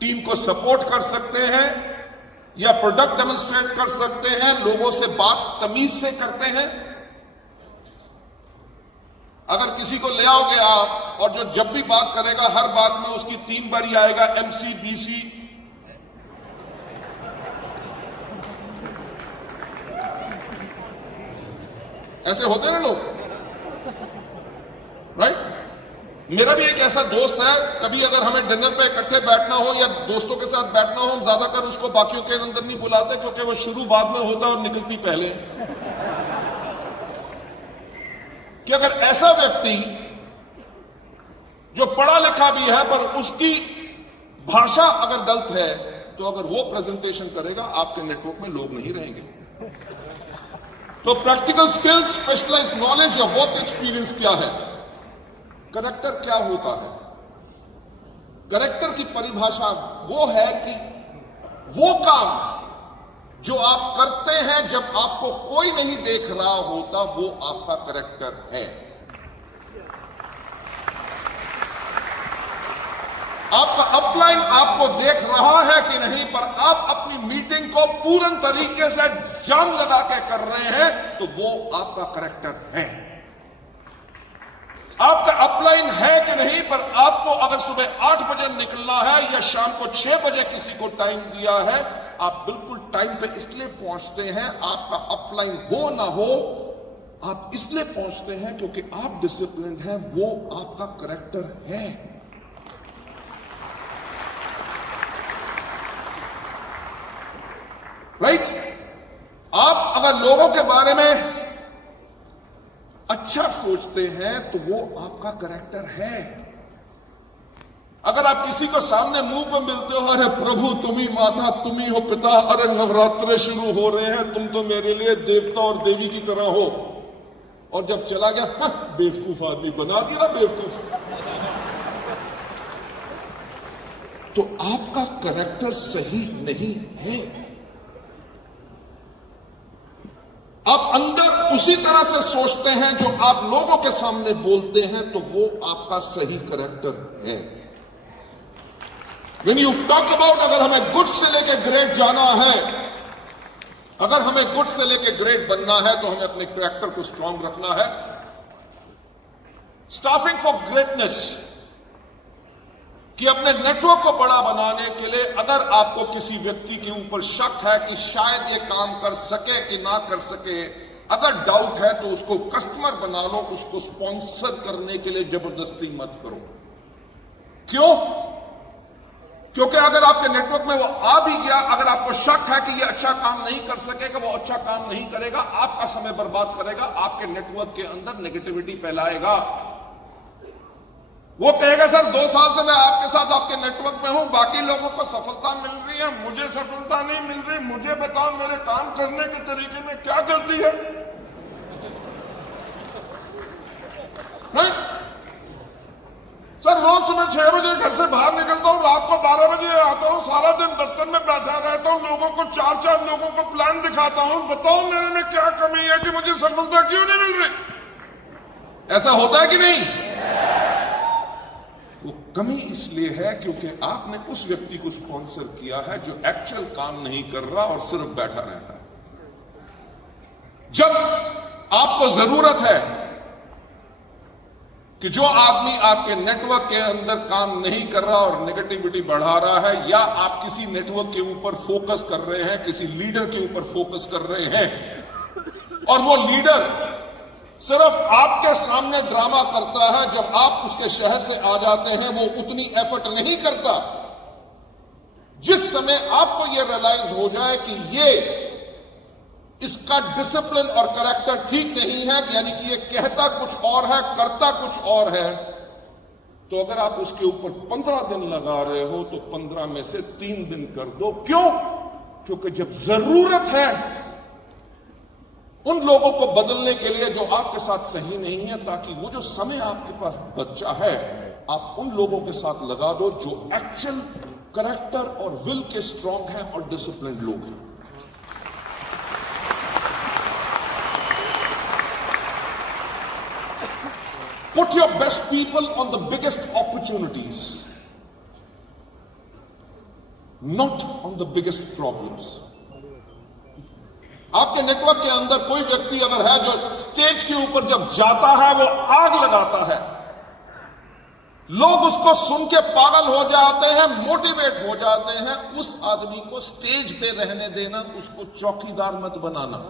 टीम को सपोर्ट कर सकते हैं या प्रोडक्ट डेमोन्स्ट्रेट कर सकते हैं, लोगों से बात तमीज से करते हैं। अगर किसी को ले आओगे आप और जो जब भी बात करेगा हर बात में उसकी 3 बारी आएगा MC BC, ऐसे होते हैं ना लोग, राइट? मेरा भी एक ऐसा दोस्त है, कभी अगर हमें डिनर पे इकट्ठे बैठना हो या दोस्तों के साथ बैठना हो, हम ज्यादातर उसको बाकियों के अंदर नहीं बुलाते क्योंकि वो शुरू बाद में होता है और निकलती पहले। कि अगर ऐसा व्यक्ति जो पढ़ा लिखा भी है पर उसकी भाषा अगर गलत है, तो अगर वो प्रेजेंटेशन करेगा आपके नेटवर्क में लोग नहीं रहेंगे। तो प्रैक्टिकल स्किल्स, स्पेशलाइज्ड नॉलेज या वर्क एक्सपीरियंस क्या है? कैरेक्टर क्या होता है? कैरेक्टर की परिभाषा वो है कि वो काम जो आप करते हैं जब आपको कोई नहीं देख रहा होता, वो आपका कैरेक्टर है। आपका अपलाइन आपको देख रहा है कि नहीं, पर आप अपनी मीटिंग को पूर्ण तरीके से जान लगा के कर रहे हैं, तो वो आपका कैरेक्टर है। आपका अपलाइन है कि नहीं, पर आपको अगर सुबह 8 बजे निकलना है या शाम को 6 बजे किसी को टाइम दिया है, आप बिल्कुल टाइम पे इसलिए पहुंचते हैं। आपका अपलाइन हो ना हो, आप इसलिए पहुंचते हैं क्योंकि आप डिसिप्लिन हैं, वो आपका कैरेक्टर है। राइट? आप अगर लोगों के बारे में अच्छा सोचते हैं तो वो आपका कैरेक्टर है। अगर आप किसी को सामने मुंह पे मिलते हो, अरे प्रभु तुम ही माता, तुम ही हो पिता, अरे नवरात्रे शुरू हो रहे हैं, तुम तो मेरे लिए देवता और देवी की तरह हो, और जब चला गया, बेवकूफ आदमी बना दिया ना बेवकूफ, तो आपका कैरेक्टर सही नहीं है। आप अंदर उसी तरह से सोचते हैं जो आप लोगों के सामने बोलते हैं, तो वो आपका सही कैरेक्टर है। When you talk about, अगर हमें गुड से लेकर ग्रेट जाना है, अगर हमें गुड से लेके ग्रेट बनना है तो हमें अपने कैरेक्टर को स्ट्रांग रखना है। स्टाफिंग फॉर ग्रेटनेस, कि अपने नेटवर्क को बड़ा बनाने के लिए अगर आपको किसी व्यक्ति के ऊपर शक है कि शायद ये काम कर सके कि ना कर सके, अगर डाउट है तो उसको कस्टमर बना लो, उसको स्पॉन्सर करने के लिए जबरदस्ती मत करो। क्यों? क्योंकि अगर आपके नेटवर्क में वो आ भी गया, अगर आपको शक है कि ये अच्छा काम नहीं कर सकेगा, वो अच्छा काम नहीं करेगा, आपका समय बर्बाद करेगा, आपके नेटवर्क के अंदर नेगेटिविटी फैलाएगा। वो कहेगा सर 2 साल से मैं आपके साथ आपके नेटवर्क में हूं, बाकी लोगों को सफलता मिल रही है, मुझे सफलता नहीं मिल रही, मुझे बताओ मेरे काम करने के तरीके में क्या गलती है? नहीं? सर रोज सुबह 6 बजे घर से बाहर निकलता हूं, रात को 12 बजे आता हूं, सारा दिन दफ्तर में बैठा रहता हूं, लोगों को 4 लोगों को प्लान दिखाता हूं, बताओ मेरे में क्या कमी है कि मुझे सफलता क्यों नहीं मिल रही? ऐसा होता है कि नहीं? वो कमी इसलिए है क्योंकि आपने उस व्यक्ति को स्पॉन्सर किया है जो एक्चुअल काम नहीं कर रहा और सिर्फ बैठा रहता है। जब आपको जरूरत है कि जो आदमी आपके नेटवर्क के अंदर काम नहीं कर रहा और नेगेटिविटी बढ़ा रहा है, या आप किसी नेटवर्क के ऊपर फोकस कर रहे हैं, किसी लीडर के ऊपर फोकस कर रहे हैं, और वो लीडर सिर्फ आपके सामने ड्रामा करता है, जब आप उसके शहर से आ जाते हैं वो उतनी एफर्ट नहीं करता। जिस समय आपको यह रियलाइज हो जाए कि ये इसका डिसिप्लिन और कैरेक्टर ठीक नहीं है, यानी कि ये कहता कुछ और है करता कुछ और है, तो अगर आप उसके ऊपर 15 दिन लगा रहे हो तो 15 में से 3 दिन कर दो। क्यों? क्योंकि जब जरूरत है उन लोगों को बदलने के लिए जो आपके साथ सही नहीं है, ताकि वो जो समय आपके पास बचा है आप उन लोगों के साथ लगा दो जो एक्चुअल कैरेक्टर और विल के स्ट्रांग हैं और डिसिप्लिन लोग हैं। Put your best people on the biggest opportunities, not on the biggest problems. आपके नेटवर्क के अंदर कोई व्यक्ति अगर है जो स्टेज के ऊपर जब जाता है वो आग लगाता है, लोग उसको सुन के पागल हो जाते हैं, मोटिवेट हो जाते हैं, उस आदमी को स्टेज पे रहने देना, उसको चौकीदार मत बनाना।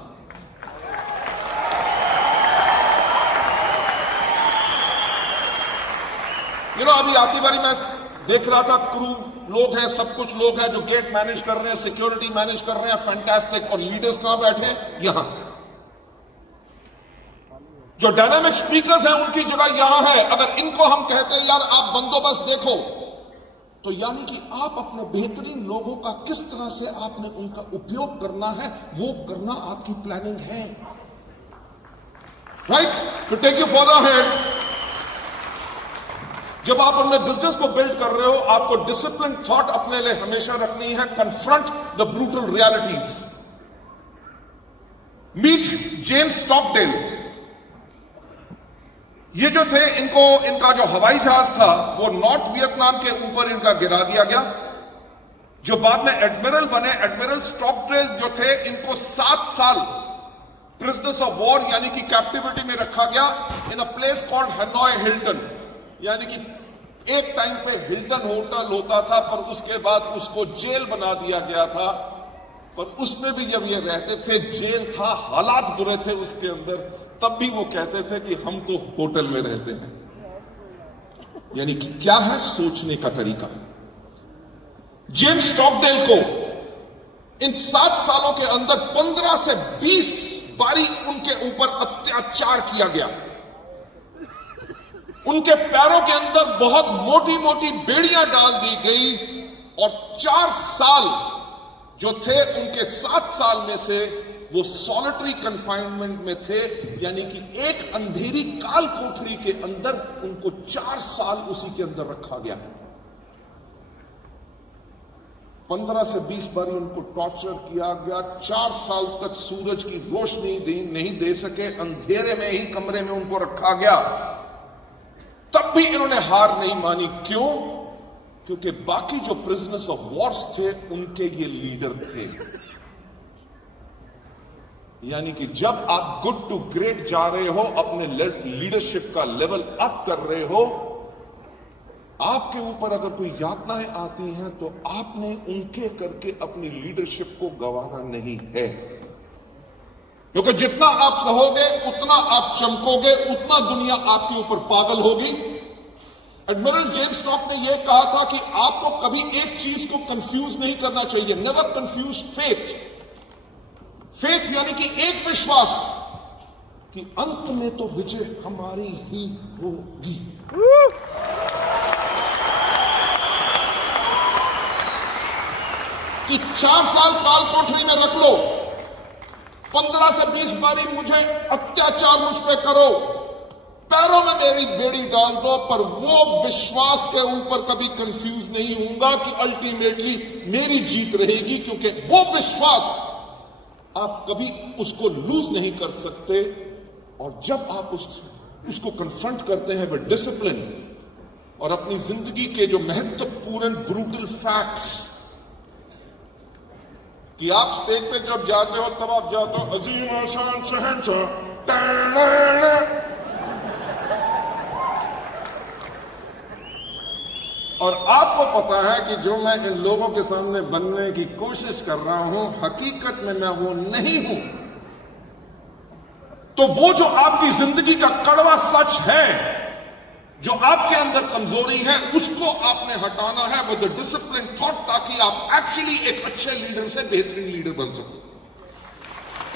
अभी आती बारी मैं देख रहा था, क्रू लोग हैं, सब कुछ लोग हैं जो गेट मैनेज कर रहे हैं, सिक्योरिटी मैनेज कर रहे हैं, फैंटास्टिक। और लीडर्स कहां बैठे हैं? यहां। जो डायनामिक स्पीकर्स हैं उनकी जगह यहां है। अगर इनको हम कहते हैं यार आप बंदोबस्त देखो, तो यानी कि आप अपने बेहतरीन लोगों का किस तरह से आपने उनका उपयोग करना है, वो करना आपकी प्लानिंग है। Right? To take you further ahead, जब आप अपने बिजनेस को बिल्ड कर रहे हो, आपको डिसिप्लिन थॉट अपने लिए हमेशा रखनी है। Confront the brutal realities. Meet James Stockdale. ये जो थे, इनका जो हवाई जहाज था वो नॉर्थ वियतनाम के ऊपर इनका गिरा दिया गया। जो बाद में एडमिरल बने, एडमिरल स्टॉकडेल जो थे, इनको 7 साल प्रिजनर्स ऑफ वॉर यानी कि कैप्टिविटी में रखा गया in a place called Hanoi Hilton. यानी कि एक टाइम पे हिल्टन होटल होता था, पर उसके बाद उसको जेल बना दिया गया था। पर उसमें भी जब ये रहते थे, जेल था, हालात बुरे थे उसके अंदर, तब भी वो कहते थे कि हम तो होटल में रहते हैं। यानी कि क्या है सोचने का तरीका। जेम्स स्टॉकडेल को इन 7 सालों के अंदर 15 से 20 बारी उनके ऊपर अत्याचार किया गया। उनके पैरों के अंदर बहुत मोटी मोटी बेड़ियां डाल दी गई, और 4 साल जो थे उनके 7 साल में से वो सॉलिटरी कन्फाइनमेंट में थे। यानी कि एक अंधेरी काल कोठरी के अंदर उनको 4 साल उसी के अंदर रखा गया। 15 से 20 बार उनको टॉर्चर किया गया। 4 साल तक सूरज की रोशनी नहीं दे सके, अंधेरे में ही कमरे में उनको रखा गया। तब भी इन्होंने हार नहीं मानी। क्यों? क्योंकि बाकी जो प्रिजनर्स ऑफ वॉर्स थे उनके ये लीडर थे। यानी कि जब आप गुड टू ग्रेट जा रहे हो, अपने लीडरशिप का लेवल अप कर रहे हो, आपके ऊपर अगर कोई यातनाएं आती हैं तो आपने उनके करके अपनी लीडरशिप को गंवाना नहीं है, क्योंकि जितना आप सहोगे उतना आप चमकोगे, उतना दुनिया आपके ऊपर पागल होगी। एडमिरल जेम्स टॉप ने यह कहा था कि आपको कभी एक चीज को कंफ्यूज नहीं करना चाहिए, नेवर कंफ्यूज फेथ। फेथ यानी कि एक विश्वास कि अंत में तो विजय हमारी ही होगी। कि 4 साल काल कोठरी में रख लो, 15 से 20 बारी मुझे अत्याचार मुझ पे करो, पैरों में मेरी बेड़ी डाल दो, पर वो विश्वास के ऊपर कभी कंफ्यूज नहीं होऊंगा कि अल्टीमेटली मेरी जीत रहेगी, क्योंकि वो विश्वास आप कभी उसको लूज नहीं कर सकते। और जब आप उसको कन्फ्रंट करते हैं विद डिसिप्लिन और अपनी जिंदगी के जो महत्वपूर्ण ब्रूटल फैक्ट्स, कि आप स्टेज पे जब जाते हो तब आप जाते हो अजीम आसान शहंशाह, और आपको पता है कि जो मैं इन लोगों के सामने बनने की कोशिश कर रहा हूं, हकीकत में मैं वो नहीं हूं। तो वो जो आपकी जिंदगी का कड़वा सच है, जो आपके अंदर कमजोरी है, उसको आपने हटाना है विद डिसिप्लिन थॉट, ताकि आप एक्चुअली एक अच्छे लीडर से बेहतरीन लीडर बन सको।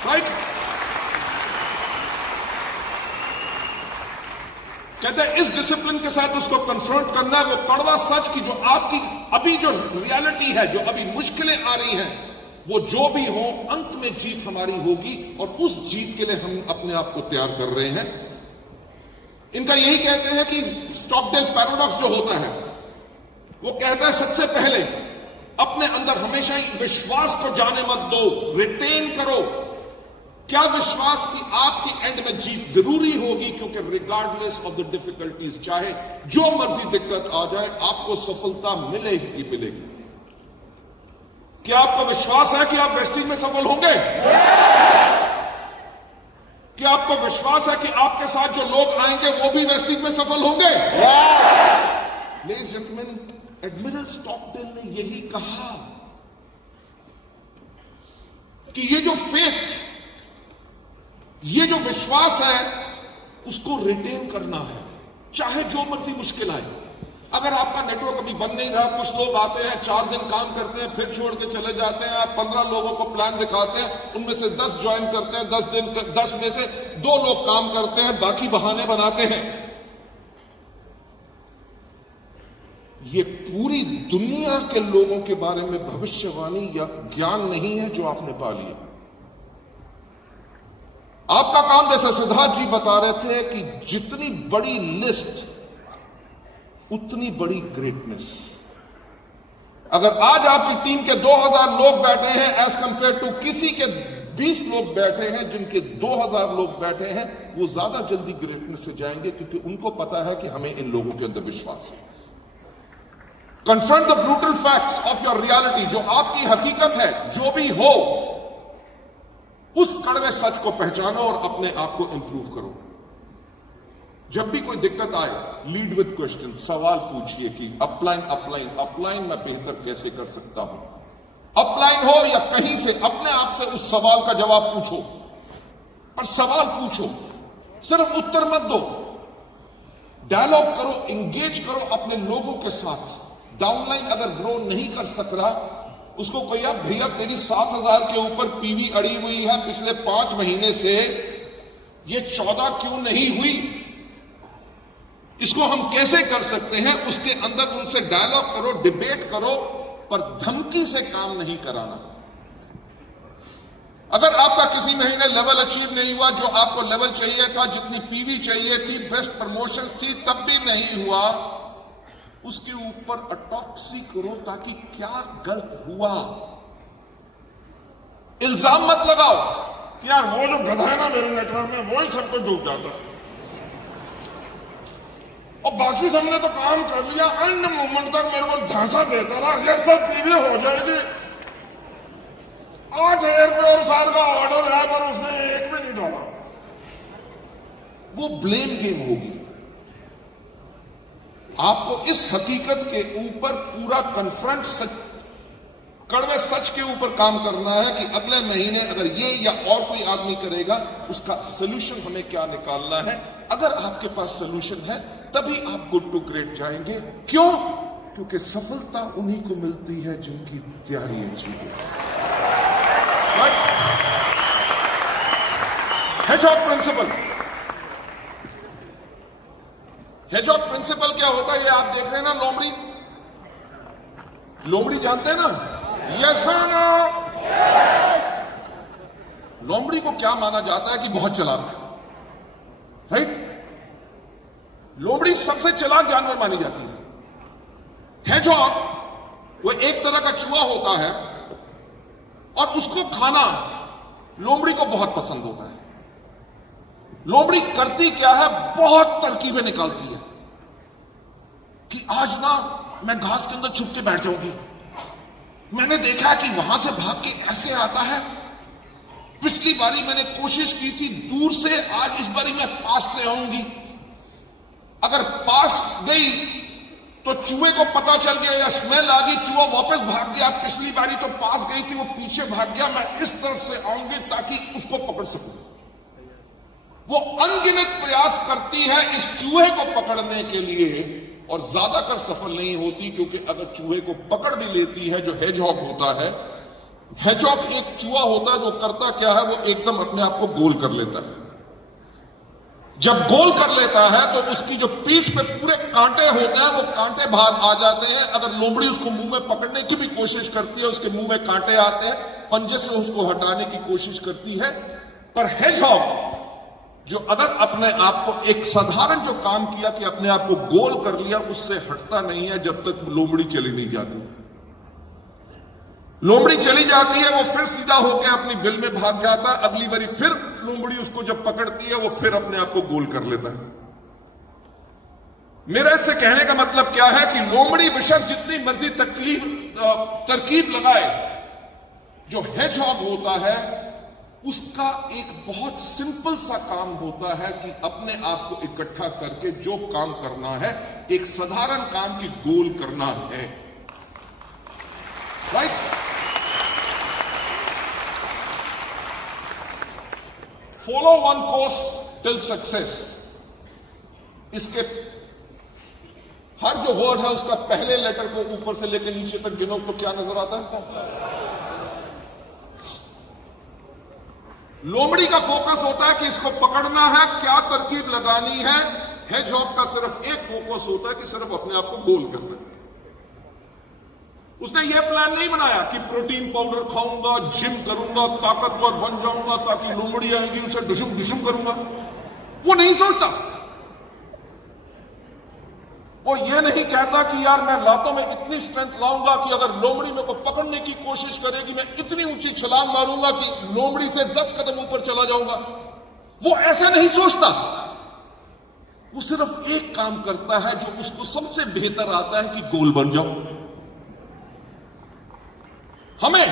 राइट? कहते हैं इस डिसिप्लिन के साथ उसको कन्फ्रंट करना है, वो कड़वा सच की जो आपकी अभी जो रियलिटी है, जो अभी मुश्किलें आ रही हैं, वो जो भी हो अंत में जीत हमारी होगी, और उस जीत के लिए हम अपने आप को तैयार कर रहे हैं। इनका यही कहते हैं कि स्टॉकडेल पैराडॉक्स जो होता है, वो कहता है सबसे पहले अपने अंदर हमेशा ही विश्वास को जाने मत दो, रिटेन करो। क्या विश्वास कि आपकी एंड में जीत जरूरी होगी, क्योंकि रिगार्डलेस ऑफ द डिफिकल्टीज, चाहे जो मर्जी दिक्कत आ जाए, आपको सफलता मिलेगी ही मिलेगी। क्या आपको विश्वास है कि आप वेस्टिंग में सफल होंगे? क्या आपको विश्वास है कि आपके साथ जो लोग आएंगे वो भी वेस्टिंग में सफल होंगे? Ladies and gentleman, admiral Stockdale ने यही कहा कि ये जो फेथ, ये जो विश्वास है, उसको रिटेन करना है, चाहे जो मर्जी मुश्किल आए। अगर आपका नेटवर्क अभी बन नहीं रहा, कुछ लोग आते हैं 4 दिन काम करते हैं फिर छोड़ के चले जाते हैं, आप 15 लोगों को प्लान दिखाते हैं, उनमें से 10 ज्वाइन करते हैं, 10 में से 2 लोग काम करते हैं, बाकी बहाने बनाते हैं। ये पूरी दुनिया के लोगों के बारे में भविष्यवाणी या ज्ञान नहीं है जो आपने पा लिया। आपका काम, जैसे सिद्धार्थ जी बता रहे थे, कि जितनी बड़ी लिस्ट उतनी बड़ी ग्रेटनेस। अगर आज आपकी टीम के 2000 लोग बैठे हैं एज कंपेयर टू किसी के 20 लोग बैठे हैं जिनके 2000 लोग बैठे हैं, वो ज्यादा जल्दी ग्रेटनेस से जाएंगे, क्योंकि उनको पता है कि हमें इन लोगों के अंदर विश्वास है। Confront the brutal facts of your reality, जो आपकी हकीकत है, जो भी हो, उस कड़वे सच को पहचानो और अपने आप को इंप्रूव करो। जब भी कोई दिक्कत आए, लीड विद क्वेश्चन, सवाल पूछिए कि अपलाइन मैं बेहतर कैसे कर सकता हूं। अपलाइन हो या कहीं से, अपने आप से उस सवाल का जवाब पूछो, पर सवाल पूछो, सिर्फ उत्तर मत दो। डायलॉग करो, एंगेज करो अपने लोगों के साथ। डाउनलाइन अगर ग्रो नहीं कर सक रहा, उसको कहिए भैया तेरी 7000 के ऊपर पीवी अड़ी हुई है, पिछले 5 महीने से ये 14 क्यों नहीं हुई, इसको हम कैसे कर सकते हैं। उसके अंदर उनसे डायलॉग करो, डिबेट करो, पर धमकी से काम नहीं कराना। अगर आपका किसी महीने लेवल अचीव नहीं हुआ, जो आपको लेवल चाहिए था, जितनी पीवी चाहिए थी, बेस्ट प्रमोशन थी, तब भी नहीं हुआ, उसके ऊपर ऑटोप्सी करो, ताकि क्या गलत हुआ। इल्जाम मत लगाओ कि यार वो जो गधा है ना मेरे नेटवर्क में, वो ही सबको डूब जाता है, और बाकी सबने तो काम कर लिया, एंड मोमेंट तक मेरे को झांसा देता रहा, ये सब पीवी हो जाएगी। 8,000 का ऑर्डर है पर उसने एक भी नहीं डाला। वो ब्लेम गेम होगी। आपको इस हकीकत के ऊपर पूरा कन्फ्रंट कड़वे सच के ऊपर काम करना है कि अगले महीने अगर ये या और कोई आदमी करेगा उसका सोल्यूशन हमें क्या निकालना है। अगर आपके पास सोल्यूशन है तभी आप गुड टू ग्रेट जाएंगे। क्यों? क्योंकि सफलता उन्हीं को मिलती है जिनकी तैयारी अच्छी है। हेजहॉग प्रिंसिपल, हेजहॉग प्रिंसिपल क्या होता है ये आप देख रहे हैं ना। लोमड़ी, लोमड़ी जानते हैं ना? यस और नो? लोमड़ी को क्या माना जाता है कि बहुत चालाक है, राइट? लोमड़ी सबसे चालाक जानवर मानी जाती है। हेजहॉग वो एक तरह का चूहा होता है और उसको खाना लोमड़ी को बहुत पसंद होता है। लोमड़ी करती क्या है? बहुत तरकीबें निकालती है कि आज ना मैं घास के अंदर छुप के बैठ जाऊंगी। मैंने देखा कि वहां से भाग के ऐसे आता है। पिछली बारी मैंने कोशिश की थी दूर से, आज इस बारी मैं पास से आऊंगी। अगर पास गई तो चूहे को पता चल गया या स्मेल आ गई, चूहा वापस भाग गया। पिछली बारी तो पास गई थी, वो पीछे भाग गया। मैं इस तरफ से आऊंगी ताकि उसको पकड़ सकूं। वो अनगिनत प्रयास करती है इस चूहे को पकड़ने के लिए और ज्यादातर सफल नहीं होती, क्योंकि अगर चूहे को पकड़ भी लेती है, जो हेजहॉग होता है, हेजहॉग एक चूहा होता है जो करता क्या है? वो एकदम अपने आप को गोल कर लेता है। जब गोल कर लेता है तो उसकी जो पीठ पे पूरे कांटे होते हैं वो कांटे बाहर आ जाते हैं। अगर लोमड़ी उसको मुंह में पकड़ने की भी कोशिश करती है, उसके मुंह में कांटे आते हैं, पंजे से उसको हटाने की कोशिश करती है। पर हेजहॉग जो अगर अपने आप को एक साधारण जो काम किया कि अपने आप को गोल कर लिया, उससे हटता नहीं है जब तक लोमड़ी चली नहीं जाती। लोमड़ी चली जाती है, वो फिर सीधा होकर अपनी बिल में भाग जाता है। अगली बारी फिर लोमड़ी उसको जब पकड़ती है वो फिर अपने आप को गोल कर लेता है। मेरा इससे कहने का मतलब क्या है कि लोमड़ी बेशक जितनी मर्जी तरकीब लगाए, जो हेजहॉग होता है उसका एक बहुत सिंपल सा काम होता है कि अपने आप को इकट्ठा करके जो काम करना है, एक साधारण काम की गोल करना है, right? Follow one course till success. इसके हर जो वर्ड है उसका पहले लेटर को ऊपर से लेकर नीचे तक गिनो तो क्या नजर आता है? लोमड़ी का फोकस होता है कि इसको पकड़ना है, क्या तरकीब लगानी है। हेजहॉग का सिर्फ एक फोकस होता है कि सिर्फ अपने आप को गोल करना है। उसने ये प्लान नहीं बनाया कि प्रोटीन पाउडर खाऊंगा, जिम करूंगा, ताकतवर बन जाऊंगा, ताकि लोमड़ी आएगी उसे डुशुम डुशुम करूंगा। वो नहीं सोचता। वो ये नहीं कहता कि यार मैं लातों में इतनी स्ट्रेंथ लाऊंगा कि अगर लोमड़ी मेरे को पकड़ने की कोशिश करेगी मैं इतनी ऊंची छलांग मारूंगा कि लोमड़ी से 10 कदम ऊपर चला जाऊंगा। वो ऐसे नहीं सोचता। वो सिर्फ एक काम करता है जो उसको सबसे बेहतर आता है कि गोल बन जाओ। हमें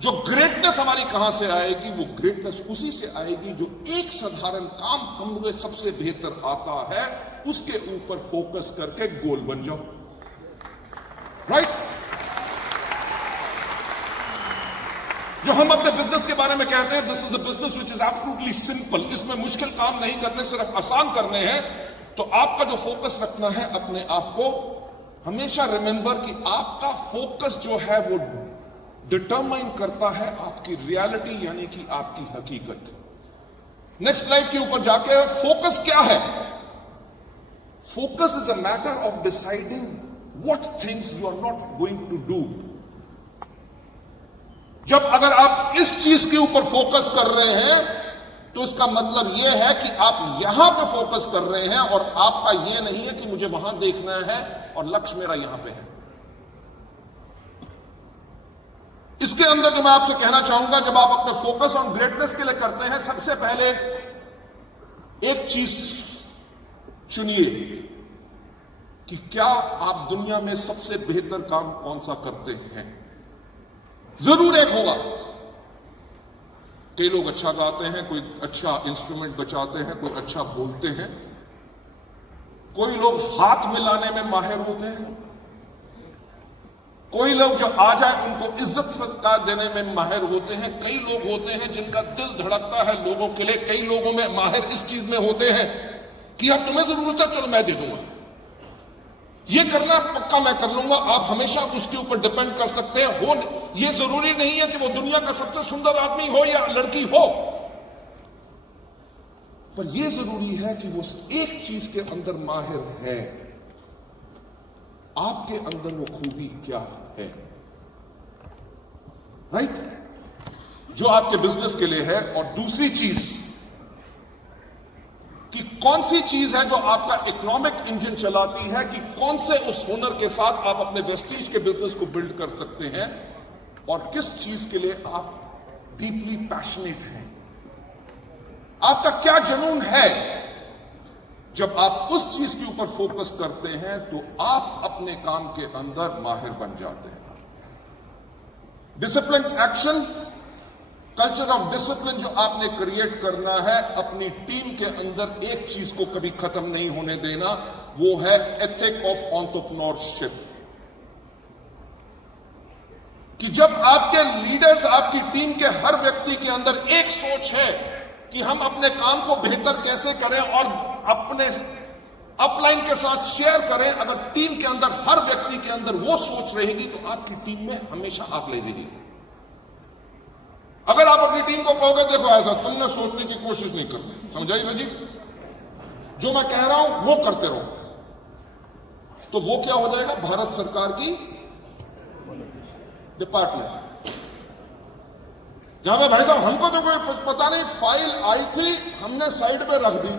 जो ग्रेटनेस हमारी कहां से आएगी? वो ग्रेटनेस उसी से आएगी जो एक साधारण काम हमें सबसे बेहतर आता है, उसके ऊपर फोकस करके गोल बन जाओ, राइट? जो हम अपने बिजनेस के बारे में कहते हैं, this is a business which is absolutely simple. इसमें मुश्किल काम नहीं करने, सिर्फ आसान करने हैं। तो आपका जो फोकस रखना है अपने आप को, हमेशा रिमेंबर कि आपका फोकस जो है वो डिटरमाइन करता है आपकी रियलिटी, यानी कि आपकी हकीकत। नेक्स्ट स्लाइड के ऊपर जाके, फोकस क्या है? Focus is a matter of deciding what things you are not going to do. जब अगर आप इस चीज के ऊपर फोकस कर रहे हैं तो इसका मतलब यह है कि आप यहां पे फोकस कर रहे हैं और आपका यह नहीं है कि मुझे वहां देखना है और लक्ष्य मेरा यहां पे है। इसके अंदर जो मैं आपसे कहना चाहूंगा, जब आप अपने फोकस ऑन ग्रेटनेस के लिए करते हैं, सबसे पहले एक चीज चुनिए कि क्या आप दुनिया में सबसे बेहतर काम कौन सा करते हैं। जरूर एक होगा। कई लोग अच्छा गाते हैं, कोई अच्छा इंस्ट्रूमेंट बजाते हैं, कोई अच्छा बोलते हैं, कोई लोग हाथ मिलाने में माहिर होते हैं, कोई लोग जो आ जाए उनको इज्जत सत्कार देने में माहिर होते हैं, कई लोग होते हैं जिनका दिल धड़कता है लोगों के लिए, कई लोगों में माहिर इस चीज में होते हैं कि अब तुम्हें जरूरत है, चलो मैं दे दूंगा, ये करना पक्का मैं कर लूंगा। आप हमेशा उसके ऊपर डिपेंड कर सकते हैं। हो ये जरूरी नहीं है कि वो दुनिया का सबसे सुंदर आदमी हो या लड़की हो, पर यह जरूरी है कि वो एक चीज के अंदर माहिर है। आपके अंदर वो खूबी क्या है, राइट, जो आपके बिजनेस के लिए है। और दूसरी चीज कि कौन सी चीज है जो आपका इकोनॉमिक इंजन चलाती है, कि कौन से उस हुनर के साथ आप अपने वेस्टीज के बिजनेस को बिल्ड कर सकते हैं, और किस चीज के लिए आप डीपली पैशनेट हैं, आपका क्या जुनून है। जब आप उस चीज के ऊपर फोकस करते हैं तो आप अपने काम के अंदर माहिर बन जाते हैं। Discipline action, culture of discipline जो आपने क्रिएट करना है अपनी टीम के अंदर, एक चीज को कभी खत्म नहीं होने देना, वो है एथिक ऑफ एंटरप्रेन्योरशिप। कि जब आपके लीडर्स, आपकी टीम के हर व्यक्ति के अंदर एक सोच है कि हम अपने काम को बेहतर कैसे करें और अपने अपलाइन के साथ शेयर करें, अगर टीम के अंदर हर व्यक्ति के अंदर वो सोच रहेगी तो आपकी टीम में हमेशा आग लगेगी। अगर आप अपनी टीम को कहोगे देखो ऐसा, तुमने सोचने की कोशिश नहीं करनी, समझाइए ना जी, जो मैं कह रहा हूं वो करते रहो, तो वो क्या हो जाएगा, भारत सरकार की डिपार्टमेंट, जहां पे भाई साहब हमको तो कोई पता नहीं, फाइल आई थी हमने साइड पे रख दी,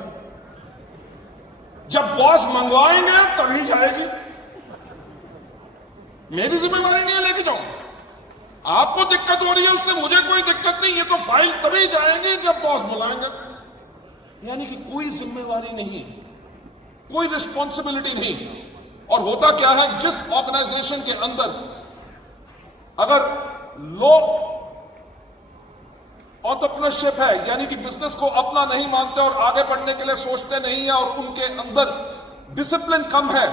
जब बॉस मंगवाएंगे तभी जाएगी, मेरी जिम्मेवारी नहीं है लेके जाओ। आपको दिक्कत हो रही है उससे, मुझे कोई दिक्कत नहीं, ये तो फाइल तभी जाएंगे जब बॉस बुलाएंगे। यानी कि कोई जिम्मेवारी नहीं, कोई रिस्पॉन्सिबिलिटी नहीं। और होता क्या है, जिस ऑर्गेनाइजेशन के अंदर अगर लोग एंटरप्रेन्योरशिप है, यानी कि बिजनेस को अपना नहीं मानते और आगे बढ़ने के लिए सोचते नहीं है, और उनके अंदर डिसिप्लिन कम है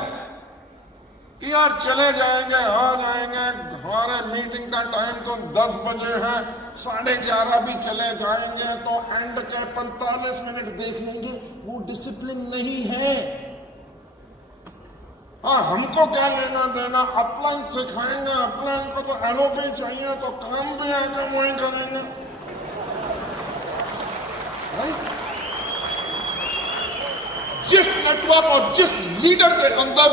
कि यार चले जाएंगे, आ जाएंगे, हमारे मीटिंग का टाइम तो 10 बजे है, 11:30 भी चले जाएंगे तो एंड के 45 मिनट देख लेंगे, वो डिसिप्लिन नहीं है। हाँ, हमको क्या लेना देना, अपलाइन सिखाएंगे, अपलाइन को तो एलओपी चाहिए, तो काम भी आगे वही करेंगे। जिस नेटवर्क और जिस लीडर के अंदर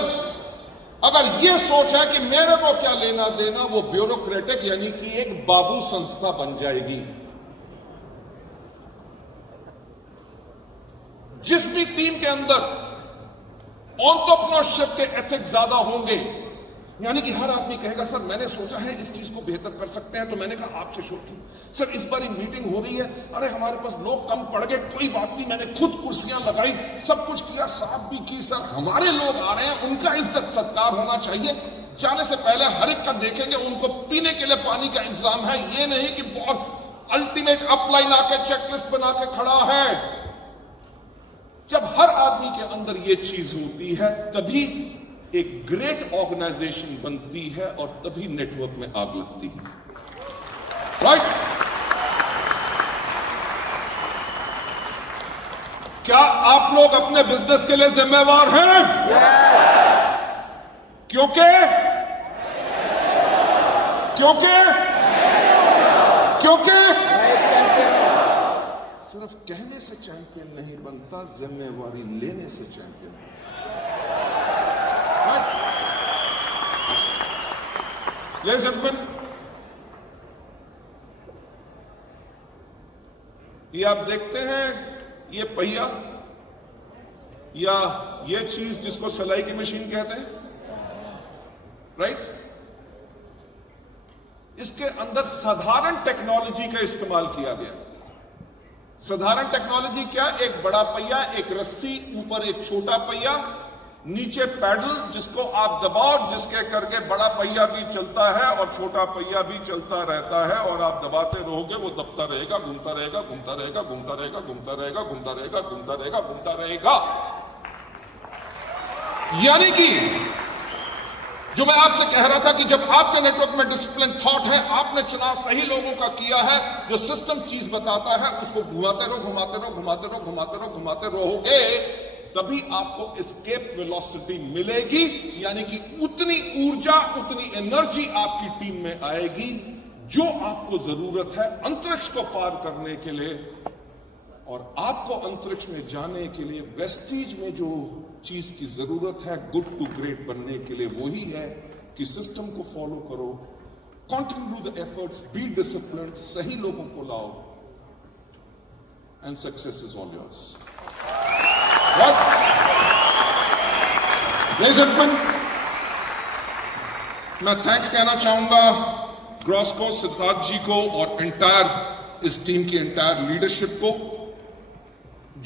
अगर यह सोच है कि मेरे को क्या लेना देना, वो ब्यूरोक्रेटिक यानी कि एक बाबू संस्था बन जाएगी। जिस भी टीम के अंदर एंटरप्रेन्योरशिप के एथिक्स ज्यादा होंगे, यानी कि हर आदमी कहेगा सर मैंने सोचा है इस चीज को बेहतर कर सकते हैं, तो मैंने कहा आपसे सोचूं, सर इस बार मीटिंग हो रही है, अरे हमारे पास लोग कम पड़ गए, कोई बात नहीं, मैंने खुद कुर्सियां लगाई, सब कुछ किया, साफ भी की, सर हमारे लोग आ रहे हैं, उनका इज्जत सत्कार होना चाहिए, जाने से पहले हर एक का देखेंगे, उनको पीने के लिए पानी का इंतजाम है, ये नहीं कि बहुत अल्टीमेट अपलाइन आके चेकलिस्ट बना के खड़ा है। जब हर आदमी के अंदर ये चीज होती है तभी एक ग्रेट ऑर्गेनाइजेशन बनती है और तभी नेटवर्क में आग लगती है, राइट? क्या आप लोग अपने बिजनेस के लिए जिम्मेवार हैं? क्योंकि सिर्फ कहने से चैंपियन नहीं बनता, जिम्मेवारी लेने से चैंपियन बनता। ले जेंटलमैन, ये आप देखते हैं ये पहिया या ये चीज जिसको सिलाई की मशीन कहते हैं, राइट? इसके अंदर साधारण टेक्नोलॉजी का इस्तेमाल किया गया। साधारण टेक्नोलॉजी क्या? एक बड़ा पहिया, एक रस्सी, ऊपर एक छोटा पहिया, नीचे पैडल जिसको आप दबाओ, जिसके करके बड़ा पहिया भी चलता है और छोटा पहिया भी चलता रहता है, और आप दबाते रहोगे, वो दबता रहेगा, घूमता रहेगा, घूमता रहेगा, घूमता रहेगा, घूमता रहेगा, घूमता रहेगा, घूमता रहेगा, घूमता रहेगा। यानी कि जो मैं आपसे कह रहा था कि जब आपके नेटवर्क में डिसिप्लिन थॉट है, आपने चुनाव सही लोगों का किया है, जो सिस्टम चीज बताता है उसको घुमाते रहो, घुमाते रहो, घुमाते रहो, घुमाते रहो, घुमाते रहोगे, तभी आपको एस्केप वेलोसिटी मिलेगी। यानी कि उतनी ऊर्जा, उतनी एनर्जी आपकी टीम में आएगी जो आपको जरूरत है अंतरिक्ष को पार करने के लिए। और आपको अंतरिक्ष में जाने के लिए वेस्टीज में जो चीज की जरूरत है गुड टू ग्रेट बनने के लिए, वही है कि सिस्टम को फॉलो करो, continue the efforts, be discipline, सही लोगों को लाओ, and success is all yours. मैं थैंक्स कहना चाहूंगा ग्रॉस को, सिद्धार्थ जी को और एंटायर इस टीम की एंटायर लीडरशिप को,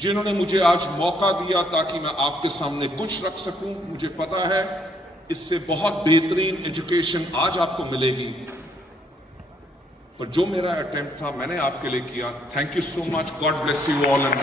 जिन्होंने मुझे आज मौका दिया ताकि मैं आपके सामने कुछ रख सकूं। मुझे पता है इससे बहुत बेहतरीन एजुकेशन आज आपको मिलेगी, पर जो मेरा अटेम्प्ट था मैंने आपके लिए किया। Thank you so much, God bless you all and